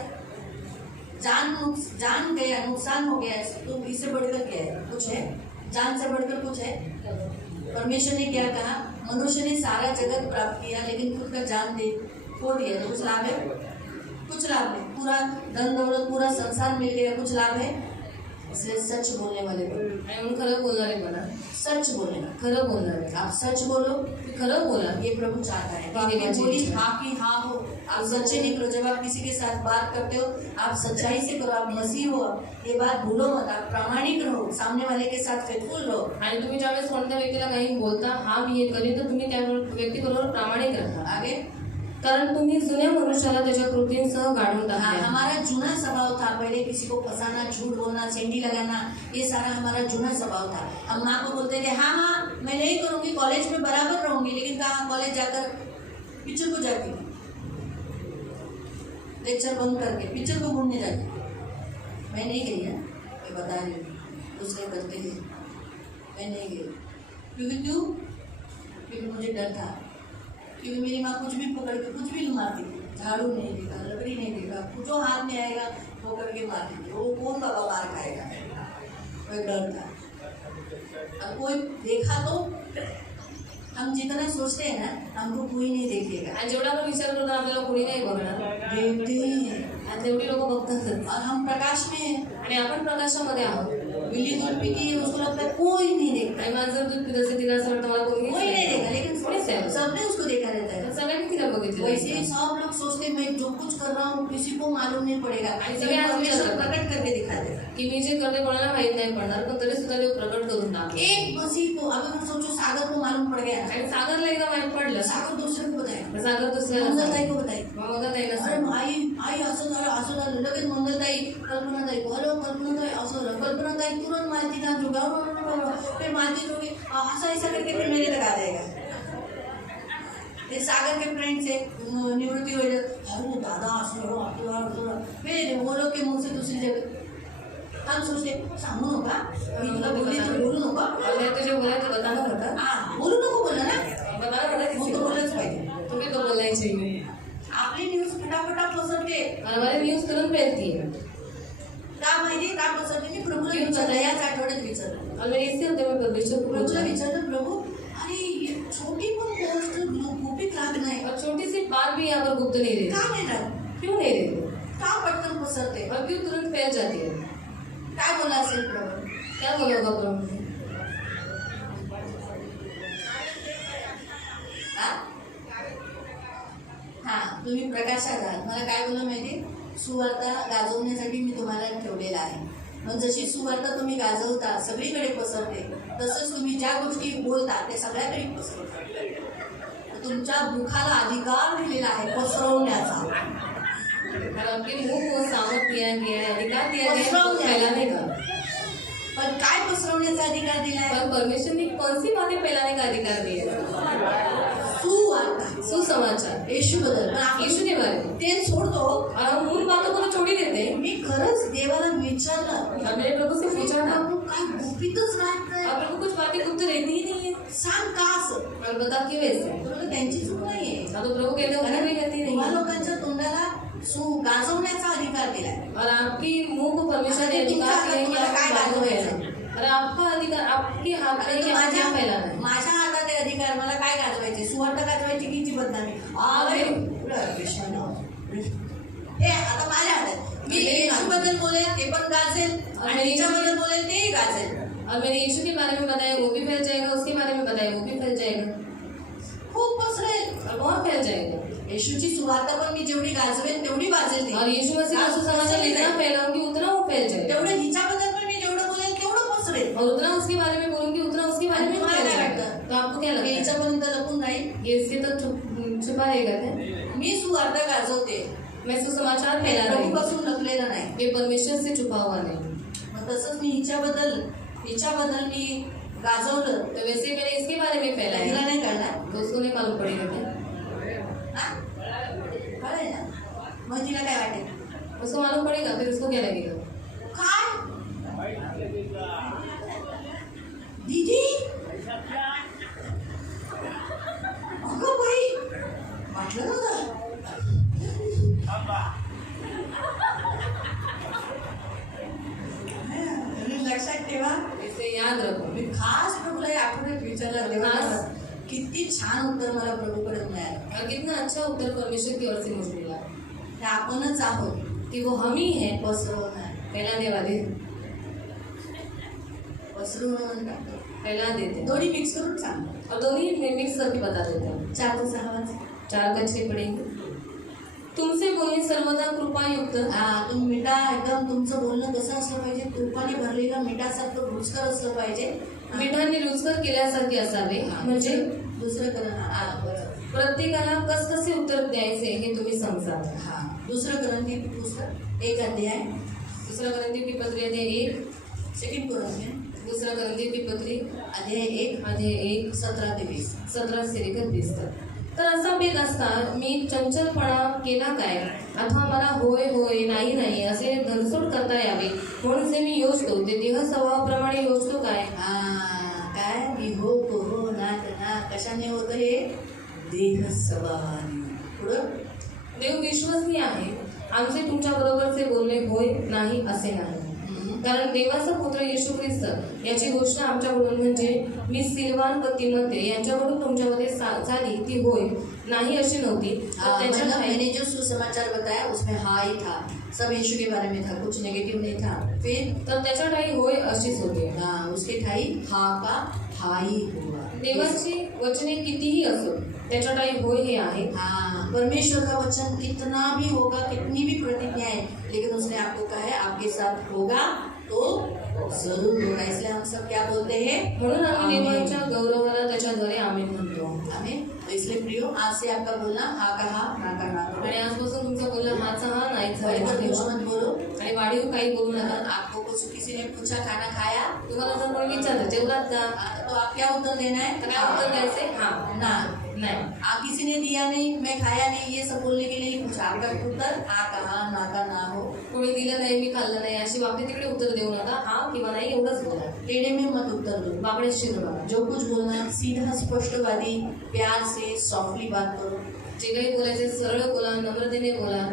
जान गया, नुकसान हो गया, तो इससे बढ़कर क्या है? कुछ है? जान से बढ़कर कुछ है? परमेश्वर ने क्या कहा? मनुष्य ने सारा जगत प्राप्त किया लेकिन खुद का जान दे खो दिया, तो कुछ लाभ है? कुछ लाभ नहीं. पूरा धन दौलत, पूरा संसार मिल गया, कुछ लाभ है? इसलिए सच बोलने वाले बोलो. आणि म्हणून खरं बोलणारे बना. सच बोले. खरं बोलणारे. आप सच बोलो. खरं बोला. ये प्रभु चाहता है. ये आपकी देवाची बोली इच्छा है. हाँ की हाँ हो. आप सच्चे निकलो. जब आप किसी के साथ बात करते हो, आप सच्चाई से करो. आप मसीह हो. ये बात भूलो मत. आप प्रामाणिक रहो. सामने वाले के साथ फेथफुल रहो. आणि तुम्ही ज्यावेळेस कोणत्या व्यक्तीला काही बोलता हा मी हे करीन तर तुम्ही त्या व्यक्तीबरोबर प्रामाणिक राहा. आगे. कारण तुम्ही जुन्या मनुष्याला त्याच्या कृतींसह गाडून हाँ, टाकले. हमारा जुना स्वभाव था. पहले किसी को फंसाना, झूठ बोलना, सेंटी लगाना, ये सारा हमारा जुना स्वभाव था. हम माँ को बोलते थे हाँ हाँ मैं नहीं करूँगी, कॉलेज में बराबर रहूंगी, लेकिन कहाँ कॉलेज जाकर पिक्चर को जाती, लेक्चर बंद करके पिक्चर को घूमने जाती. मैं नहीं गई है, मैं बता रही हूँ. दूसरे करते हैं, मैं नहीं गई. क्योंकि मुझे डर था. क्योंकि मेरी माँ कुछ भी पकड़ के कुछ भी मारती थी. झाड़ू नहीं देखा, लकड़ी नहीं देखा, जो हाथ में आएगा पकड़ के मारती थी. वो कौन बाबा मार खाएगा? वो डर था. अब कोई देखा तो हम जितना सोचते हैं ना, हमको कोई नहीं देखेगा. आणि जेवढा आपण विचार करतो आपल्याला कोणी नाही बघणार. देखते हैं. आणि तेवढी लोक बघतातच. और हम प्रकाश में हैं. आणि आपण प्रकाशामध्ये आहोत. बिल्ली दूध पीती है, उसको लगता है कोई नहीं देखता. आणि माझं दूध पित असेल तिला असं वाटतं मला कोणी कोई नहीं देखा, लेकिन कोणीच नाही. सबने उसको देखा रहता है. तर सगळ्यांनी तिला बघितलं. वैसे ही सब लोग सोचते मैं जो कुछ कर रहा हूँ किसी को मालूम नहीं पड़ेगा. आणि सगळे आज परमेश्वर विचार करतात. प्रकट करके दिखा देगा. की मी जे करते कोणाला माहित नाही पडणार पण तरी सुद्धा ते प्रकट करून टाकले. एक मसीह को अगर हम सोचो सागर को मालूम पड़ गया, आणि सागरला एकदा माहित पडलं. सागर दूसरे को बताएगा, सागर दुसऱ्याला मंगलताई को बताएगा. मग बघा ताईला अरे सांग. आई असं झालं लगेच मंगलताई कल्पनाताई को हॅलो कल्पनाताई असं झालं. कल्पनाताई तुरंत मालती था जुगाड़ फिर मालती होगी ऐसा करके फिर मेरे तक आ जाएगा. फिर सागर के फ्रेंड से निवृत्ति हो जाए, अरे दादा असं फिर वो लोग के मुंह से दूसरी जगह हम सोचते सांगू नका, मी तुला बोलली तर बोलू नका. आणि तुझे बोलायचं बताना होतं. हा बोलू नको बोलला ना, बताना मग तो होतं. बोलच पाहिजे. तुम्ही तो बोलायचे. आपली न्यूज फटाफटा पसरते. मला न्यूज करून पेलती. का माहिती का पसरते? मी प्रभूला विचारलं, याच आठवड्यात विचारलं. आणि इससे होते मी परमेश्वर को प्रभूला पूछा. विचारलं प्रभू अरे ये छोटी पण गोष्ट गुपित राहत नाही, और छोटी सी बात भी यहाँ पर गुप्त नहीं रहती. का नाही राहत? क्यों नहीं रहती? का पटकन पसरते? और क्यों तुरंत फैल जाती है? काय बोला असेल प्रभू? क्या बोला होगा प्रभु ने? हा तुम्ही प्रकाशात आहात. मला काय बोललं माहिती? सुवार्ता गाजवण्यासाठी मी तुम्हाला ठेवलेला आहे. मग जशी सुवार्ता तुम्ही गाजवता सगळीकडे पसरते, तसंच तुम्ही ज्या गोष्टी बोलता त्या सगळ्याकडे पसरतात. तुमच्या मुखाला अधिकार दिलेला आहे पसरवण्याचा. और आपके मुंह को सामर्थ दिया गया है, अधिकार दिया गया है खुद फैलाने का. पण काय पसरवण्याचा अधिकार दिलाय? पर परमेश्वर ने कौन सी बातें फैलाने का अधिकार दिया है? सुवार्ता, सुसमाचार, येशू बद्दल. पण आपण यीशु के बारे में. ते सोडतो. और हम उन बातों को तो छोड़ ही देते हैं. मी खरंच देवाला विचारलं, और मेरे प्रभु से पूछा था, प्रभू काय गुपितच राहतंय? और प्रभू कुछ बातें गुप्त रहती ही नहीं है. सांग का असं? और बता क्यों ऐसे? तर त्यांची चूक नाहीये. हाँ, तो प्रभु कहते हैं उन्हें भी कहती नहीं तुम्हा है. लोकांच्या तोंडाला गाजवण्याचा अधिकार दिलाय. और आपकी मुंह को परमेश्वर ने अधिकार दिया है कि आप काय बातों गाजवायचं? फैलाएं. और आपका अधिकार आपके हाथ में है कि आप क्या फैलाना है. माझ्या हातात आहे अधिकार. मला काय गाजवायचे? सुवार्ता गाजवायची की जी बदनामी? अरे कृष्ण, हे आता माझ्या हातात. मी येशूबद्दल बोलेल ते पण गाजेल आणि हिच्याबद्दल बोलेल तेही गाजेल. और मैंने यीशु के बारे में बताया वो भी फैल जाएगा, उसके बारे में बताया वो भी फैल जाएगा, खूप पसरेल. और बहुत फैल जाएगा. येशूची सुवार्ता पण मी जेवढी गाजवेल तेवढी वाजेल. और यीशु मसीह का सुसमाचार जितना फैलाऊंगी उतना वो फैल जाएगा. तेवढं हिच्याबद्दल पण मी जेवढं बोलेल तेवढं पसरेल. और उतना उसके बारे में बोलूंगी उतना उसके बारे में तुम्हाला फैल काय जाएगा. वाटतं? तो आपको क्या लगता है? हिच्यापर्यंत लपून राहील. ये इसके तक छुपा रहेगा क्या? मी सुवार्ता गाजवते. मैं सुसमाचार फैला रही हूँ. प्रभूपासून लपलेलं नाही. ये परमेश्वर से छुपा हुआ नहीं. मग तसंच मी हिच्याबद्दल मी गाजवलं तो वैसे मैंने इसके बारे में तिला फैलाया नाही कळणार. तो उसको नहीं मालूम पड़ेगा क्या? हा? कळेल ना. मग तिला काय वाटेल? उसको मालूम पड़ेगा फिर उसको क्या लगेगा? काय दीदी, अगं बाई, वाटलं नव्हतं. लक्षात ठेवा. इसे याद रखो. मी खास प्रभूला या आठवड्यात विचारलं देवा, किती छान उत्तर मला प्रभूकडे मिळालं. और कितना अच्छा उत्तर परमेश्वर की ओर से मुझे मिला ते आपणच आहोत कि वो हम ही हैं पसरवणार. फैलाने वाले. पसरवून फैला देते हैं. दोन्ही मिक्स करून सांग. और दोनों ही मिक्स करके बता देते हैं. 4 ते 6 वाज. 4 कच्चे पड़ेंगे. तुमसे बोलणे सर्वदा कृपायुक्त. तुम्ही मिठा एकदम तुमचं बोलणं कसं असलं पाहिजे? तुपाने भरलेलं मिठासारखं रुचकर असलं पाहिजे. मिठाने रुचकर केल्यासारखे असावे. म्हणजे दुसरं करण प्रत्येकाला कसकसे उत्तर द्यायचे हे तुम्ही समजा. दुसरं करंती पुस्तक 1 अध्याय. दुसरा करंती की पत्री अध्याय 1. सेकंड करंती दूसरा करंती की पत्री अध्याय 1 17 ते 20. 17 से लेकर 20 तक. तर असा भेद असता मी चंचलपणा केला काय अथवा मला होय होय नाही नाही असे धरसोड करता यावे म्हणून जे मी योजतो ते देह स्वभावाप्रमाणे योजतो काय. काय मी हो ना कशाने होतं हे? देह स्वभावाने. पुढं देव विश्वसनीय आहे. आमचे तुमच्या बरोबरचे बोलणे होय नाही असे नाही. कारण देवाचा पुत्र येशू ख्रिस्त याची घोषणा आमच्याकडून म्हणजे मी सिल्वान व तिमोथे यांच्याकडून तुमच्यामध्ये झाली ती होय नाही अशी नव्हती. मतलब मैंने जो सुसमाचार बताया उसमें हाँ ही था. सब यीशु के बारे में था, कुछ नेगेटिव नहीं था. फिर तर त्याच्या ठाई होय अशीच होती. उसके ठाई हा का हा ही हुआ. देवाची वचने कितीही असो त्याच्या ठाई होय हे आहे. परमेश्वर का वचन कितना भी होगा, कितनी भी प्रतिज्ञा है, लेकिन उसने आपको कहा है आपके साथ होगा तो जरूर होगा. इसलिए हम सब क्या बोलते हैं? म्हणून आम्ही देवाच्या गौरवाला त्याच्याद्वारे आम्ही म्हणतो. आम्ही. इसलिए प्रियो, आज से आपका बोलना हा का हा ना का ना. आणि आजपासून तुमचा बोलणं हाचा हा नाहीचा मत बोलो. आणि वाढीव काही बोलू नका. आपको कुछ किसी ने पूछा खाना खाया, तुम्हाला जर कोणी विचारलं जेवलात का तो आप क्या उत्तर देना है? तर काय उत्तर द्यायचे? हा ना. नाही. किसी ने दिया नहीं, मैं खाया नहीं, ये सब बोलने के लिए नहीं पूछा. आपका उत्तर हा कहा ना का ना हो. कोणी दिलं नाही मी खाल्लं नाही अशी वाकडे तिकडे उत्तर देऊ नका. हा किंवा नाही एवढंच बोला. टेढ़े में मत उत्तर दो. बापडे शिकू नका. जो कुछ बोलना सीधा स्पष्टवादी प्यार से सॉफ्टली बात करो. जे काही बोलायचे सरळ बोला, नम्रतेने बोला,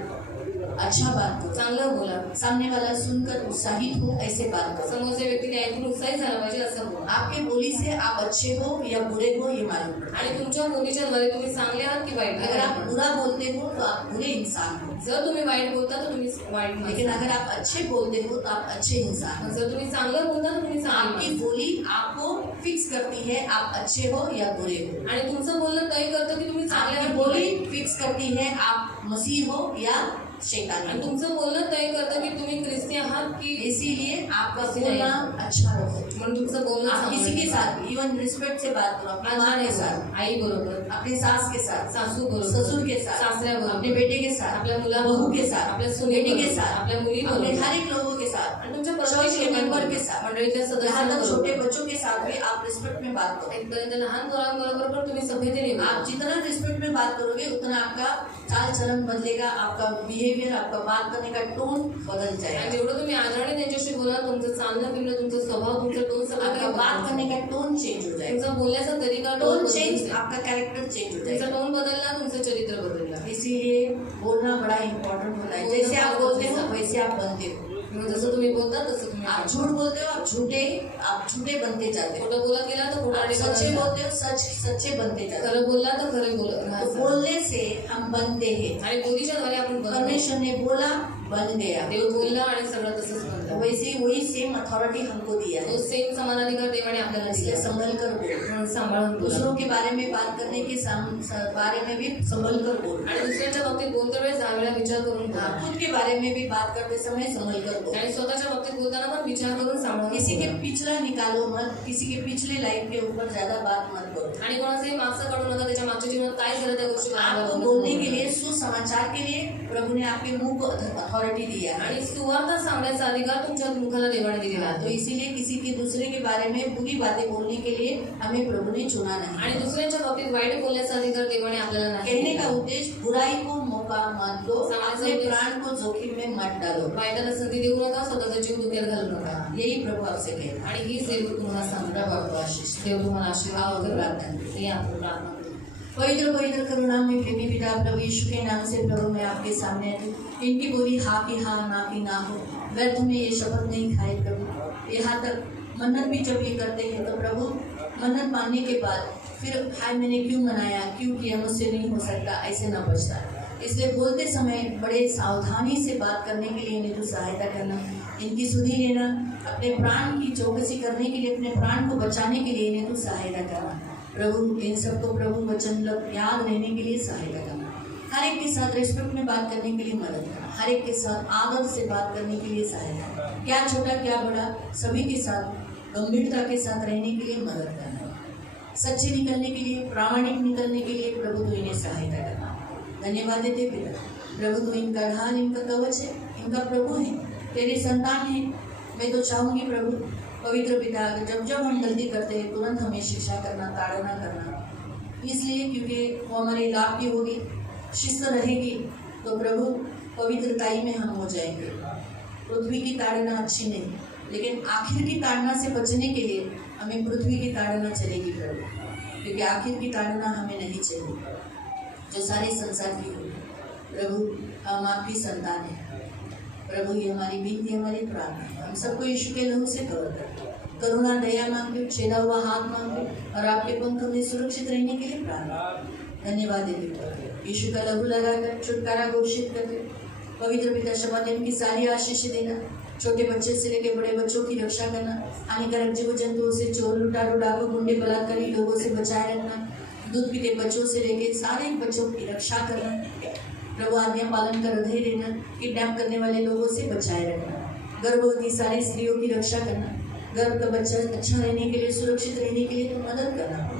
अच्छा बात करो. चांगलं बोला. सामने वाला सुनकर उत्साहित हो ऐसे बात करो. समोरच्या व्यक्तीने ऐकून उत्साहित झाला पाहिजे असं बोला. आपके बोली से आप अच्छे हो या बुरे हो ये मालूम पड़ता है. आणि तुमच्या बोलीच्या द्वारे तुम्ही चांगले आहात की वाईट अगर आप आहात. बुरा बोलते हो तो आप बुरे इंसान हो. जर तुम्ही वाईट बोलता तर तुम्ही वाईट लेकिन माणसं. अगर आप अच्छे बोलते हो तो आप अच्छे इंसान हो. जर तुम्ही चांगलं बोलता तर तुम्ही चांगली आपकी माणसं. बोली आपको फिक्स करती है आप अच्छे हो या बुरे हो. आणि तुमचं बोलणं तय करतं की तुम्ही चांगले आपकी आहात. बोली फिक्स करती है आप मसीह हो या शैतानी आणि तुमचं बोलणं तय करतं की तुम्ही ख्रिस्ती आहात की इसीलिए आपका इसीलिए बोलना अच्छा रहो। म्हणून तुमचं बोलणं आप किसी के चांगलं साथ इवन रिस्पेक्ट से बात करो, अपनी माँ के साथ, आई बरोबर, अपने सास के साथ, सासू बरोबर, ससुर के साथ, सासऱ्याबरोबर, अपने बेटे के साथ, आपल्या बहू मुलाबरोबर, के साथ, आपल्या बेटी के सुनेबरोबर, साथ, आपल्या अपने मुलीबरोबर हर एक लोगों के साथ, आणि तुमच्या चर्च के मेंबर के साथ, मंडळीतल्या यहाँ तक सदस्यांबरोबर, छोटे बच्चों के साथ भी आप रिस्पेक्ट में बात करो। इथपर्यंत लहान मुलांबरोबर पण तुम्ही सभ्यतेने बोला. आप जितना रिस्पेक्ट में बात करोगे उतना आपका चाल चलन बदलेगा, आपका बिहेवियर, आपका बात करने का टोन बदल आणि जाएगा, जेवढं तुम्ही आदराने त्यांच्याशी बोला, तुमचं चालणं फिरणं, तुमचा स्वभाव, तुमचा टोन सगळं आपका काही बात बदलतं. करने का टोन चेंज हो जाएगा, तुमचा बोलण्याचा तरीका टोन बदलतो. चेंज, आपका कैरेक्टर चेंज हो तुमचा जाएगा। टोन बदलला, तुमचं चरित्र बदललं. इसीलिए बोलना बड़ा इम्पोर्टेंट होता है। जैसे आप बोलते हो वैसे आप बनते हो। मग जसं तुम्ही बोलता तसं तुम्ही आप झूठ बोलते हो, आप झूठे बनते जाते हो। खोटं बोलत गेला तर खोटा आप सच्चे बोलते हो, सच्चे बनते जाते हो। खरं बोलला तर खरं बोल तो राहायचं. बोलने से हम बनते हैं। आणि बोलीच्या द्वारे आपण बनतो. परमेश्वर ने बोला, बन गया। देव बोलला आणि सगळं तसंच तो बनलं. वैसे वही सेम अथॉरिटी हमको दिया तो है, सेम समान अधिकार देवाने आपल्याला इसलिए दिला. संभल कर बोलो। म्हणून सांभाळून बोला. दूसरों के बारे में बात करने के बारे में भी संभल कर बोलो। आणि दुसऱ्यांच्या बाबतीत बोलते वेळेस 10 वेळा विचार करून बोला. खुद के बारे में भी बात करते समय संभल कर बोलो। आणि स्वतःच्या बाबतीत बोलताना पण विचार करून सांभाळून किसी के बोला. पिछला निकालो मत, किसी के पिछले लाइफ के ऊपर ज्यादा बात मत करो। आणि कोणाचंही मागचं काढू नका, त्याच्या मागच्या जीवनात काय झालं त्या गोष्टी आपको बोलने के लिए, सुसमाचार के लिए प्रभु ने आपके मुंह को अथॉरिटी दिया है। आणि सुवार्ता सांगण्याचा अधिकार तुमच्या मुखाला देवाने दिलेला तो आहे. इसीलिए किसी के दूसरे के बारे में बुरी बातें बोलने के लिए हमें प्रभु ने चुना नहीं। आणि दुसऱ्यांच्या बाबतीत वाईट बोलण्याचा अधिकार देवाने आपल्याला नाही कहने दिला. का उद्देश्य बुराई को मौका मत दो, समाज अपने में- प्राण को जोखिम में मत डालो। वाईटाला संधी देऊ नका, स्वतःचा जीव धोक्यात घालू नका. यही प्रभु आपसे कहता आणि हीच देव तुम्हाला है। सांगणार. प्रभु आपको आशीष दे। देव तुम्हाला आशीर्वाद आओ करो. प्रार्थना करें। हे आपण प्रार्थना करू. पवित्र पवित्र करुणा में प्रेमी पिता प्रभु यीशु के नाम से प्रभु मैं आपके सामने आती हूँ। इनकी बोली हाँ की हाँ, ना की ना हो। व्यर्थ में ये शपथ नहीं खाए प्रभु। यहाँ तक मन्नत भी जब ये करते हैं तो प्रभु मन्नत मानने के बाद फिर हाय मैंने क्यों मनाया, क्यों किया, मुझसे नहीं हो सकता, ऐसे न बचता। इसलिए बोलते समय बड़े सावधानी से बात करने के लिए इन्हें तो सहायता करना, इनकी सुधि लेना, अपने प्राण की चौकसी करने के लिए, अपने प्राण को बचाने के लिए इन्हें तो सहायता करना। प्रभु इन सबको प्रभु वचन याद रहने के लिए सहायता करना, हर एक के साथ रिस्पेक्ट में बात करने के लिए मदद करना, हर एक के साथ आदर से बात करने के लिए सहायता करना, क्या छोटा क्या बड़ा सभी के साथ गंभीरता के साथ रहने के लिए मदद करना, सच्चे निकलने के लिए, प्रामाणिक निकलने के लिए प्रभु तो इन्हें सहायता करना। धन्यवाद देते पिता, प्रभु तो इनका ढाल, इनका कवच है, इनका प्रभु है, तेरे संतान है। मैं तो चाहूँगी प्रभु पवित्र पिता, जब जब हम गलती करते हैं तुरंत हमें शिक्षा करना, ताड़ना करना, इसलिए क्योंकि वो हमारे लाभ की होगी, शिस्त रहेगी तो प्रभु पवित्रताई में हम हो जाएंगे। पृथ्वी की ताड़ना अच्छी नहीं, लेकिन आखिर की ताड़ना से बचने के लिए हमें पृथ्वी की ताड़ना चलेगी प्रभु, क्योंकि आखिर की ताड़ना हमें नहीं चाहिए जो सारे संसार की होगी। प्रभु हम आपकी संतान हैं प्रभु, ये हमारी विनती, हमारी प्रार्थना है। हम सबको यीशु के लहू से कवर करते, करुणा दया मांगते, छेदा हुआ हाथ मांगते और आपके पंखों में सुरक्षित रहने के लिए प्रार्थना। धन्यवाद देते प्रभु, यीशु का लहू लगाकर छुटकारा घोषित करते। पवित्र पिता शपथ की सारी आशीष देना, छोटे बच्चे से लेकर बड़े बच्चों की रक्षा करना, हानिकारक जीव जंतुओं से, चोर लुटारू डाकू गुंडे बलात्कारी लोगों से बचाए रखना, दूध पीते बच्चों से लेकर सारे बच्चों की रक्षा करना। प्रभु आज्ञा पालन कर हृदय रहना, किडनैप करने वाले लोगों से बचाए रखना, गर्भवती सारी स्त्रियों की रक्षा करना, गर्भ का बच्चा अच्छा रहने के लिए, सुरक्षित रहने के लिए तो मदद करना।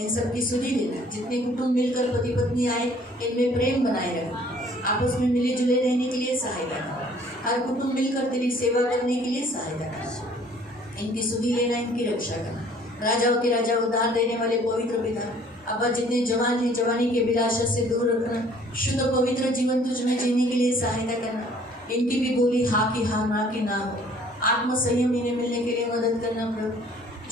इन सब की सुधि लेना, जितने कुटुंब मिलकर पति पत्नी आए इनमें प्रेम बनाए रखना, आपस में मिले जुले रहने के लिए सहायता करना, हर कुटुंब मिलकर तेरी सेवा करने के लिए सहायता करना, इनकी सुधि लेना, इनकी रक्षा करना। राजाओं के राजा, उद्धार देने वाले पवित्र पिता, अब जितने जवान हैं जवानी के विलासा से दूर रखना, शुद्ध पवित्र जीवन तुझ में जीने के लिए सहायता करना, इनकी भी बोली हाँ की हाँ, ना की ना हो, आत्म संयम इन्हें मिलने के लिए मदद करना। प्रभु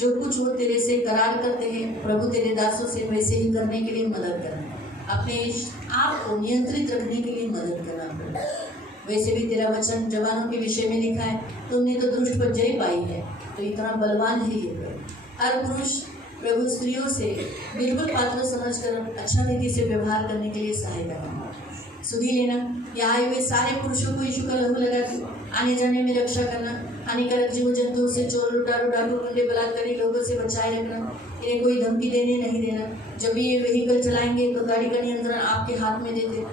जो कुछ वो तेरे से करार करते हैं प्रभु, तेरे दासों से वैसे ही करने के लिए मदद करना, अपने आप को नियंत्रित रखने के लिए मदद करना। प्रभु वैसे भी तेरा वचन जवानों के विषय में लिखा है, तुमने तो दुष्ट पर जय पाई है, तो इतना बलवान है ये प्रभु। हर पुरुष प्रभु स्त्रियों से बिल्कुल पात्र समझकर अच्छा रीति से व्यवहार करने के लिए सहायता करना, सुधि लेना। यहाँ आए हुए सारे पुरुषों को यीशु का लहू लगा आने जाने में रक्षा करना, हानिकारक जीव जंतुओं से, चोर लुटारू डाकू गुंडे बलात्कारी लोगों से बचाए रखना, इन्हें कोई धमकी देने नहीं देना। जब भी ये व्हीकल चलाएंगे तो गाड़ी का नियंत्रण आपके हाथ में देते,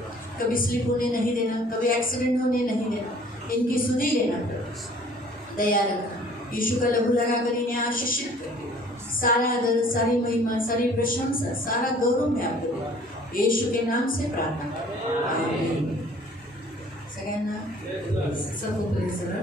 कभी स्लिप होने नहीं देना, कभी एक्सीडेंट होने नहीं देना, इनकी सुधि लेना, दया रखना। यीशु का लहू लगाकर इन्हें आशीषित करके सारा आदर, सारी महिमा, सारी प्रशंसा, सारा गौरव मैं आपको देता यीशु के नाम से प्रार्थना करता हूं। आमीन। सगळ्यांना सगळं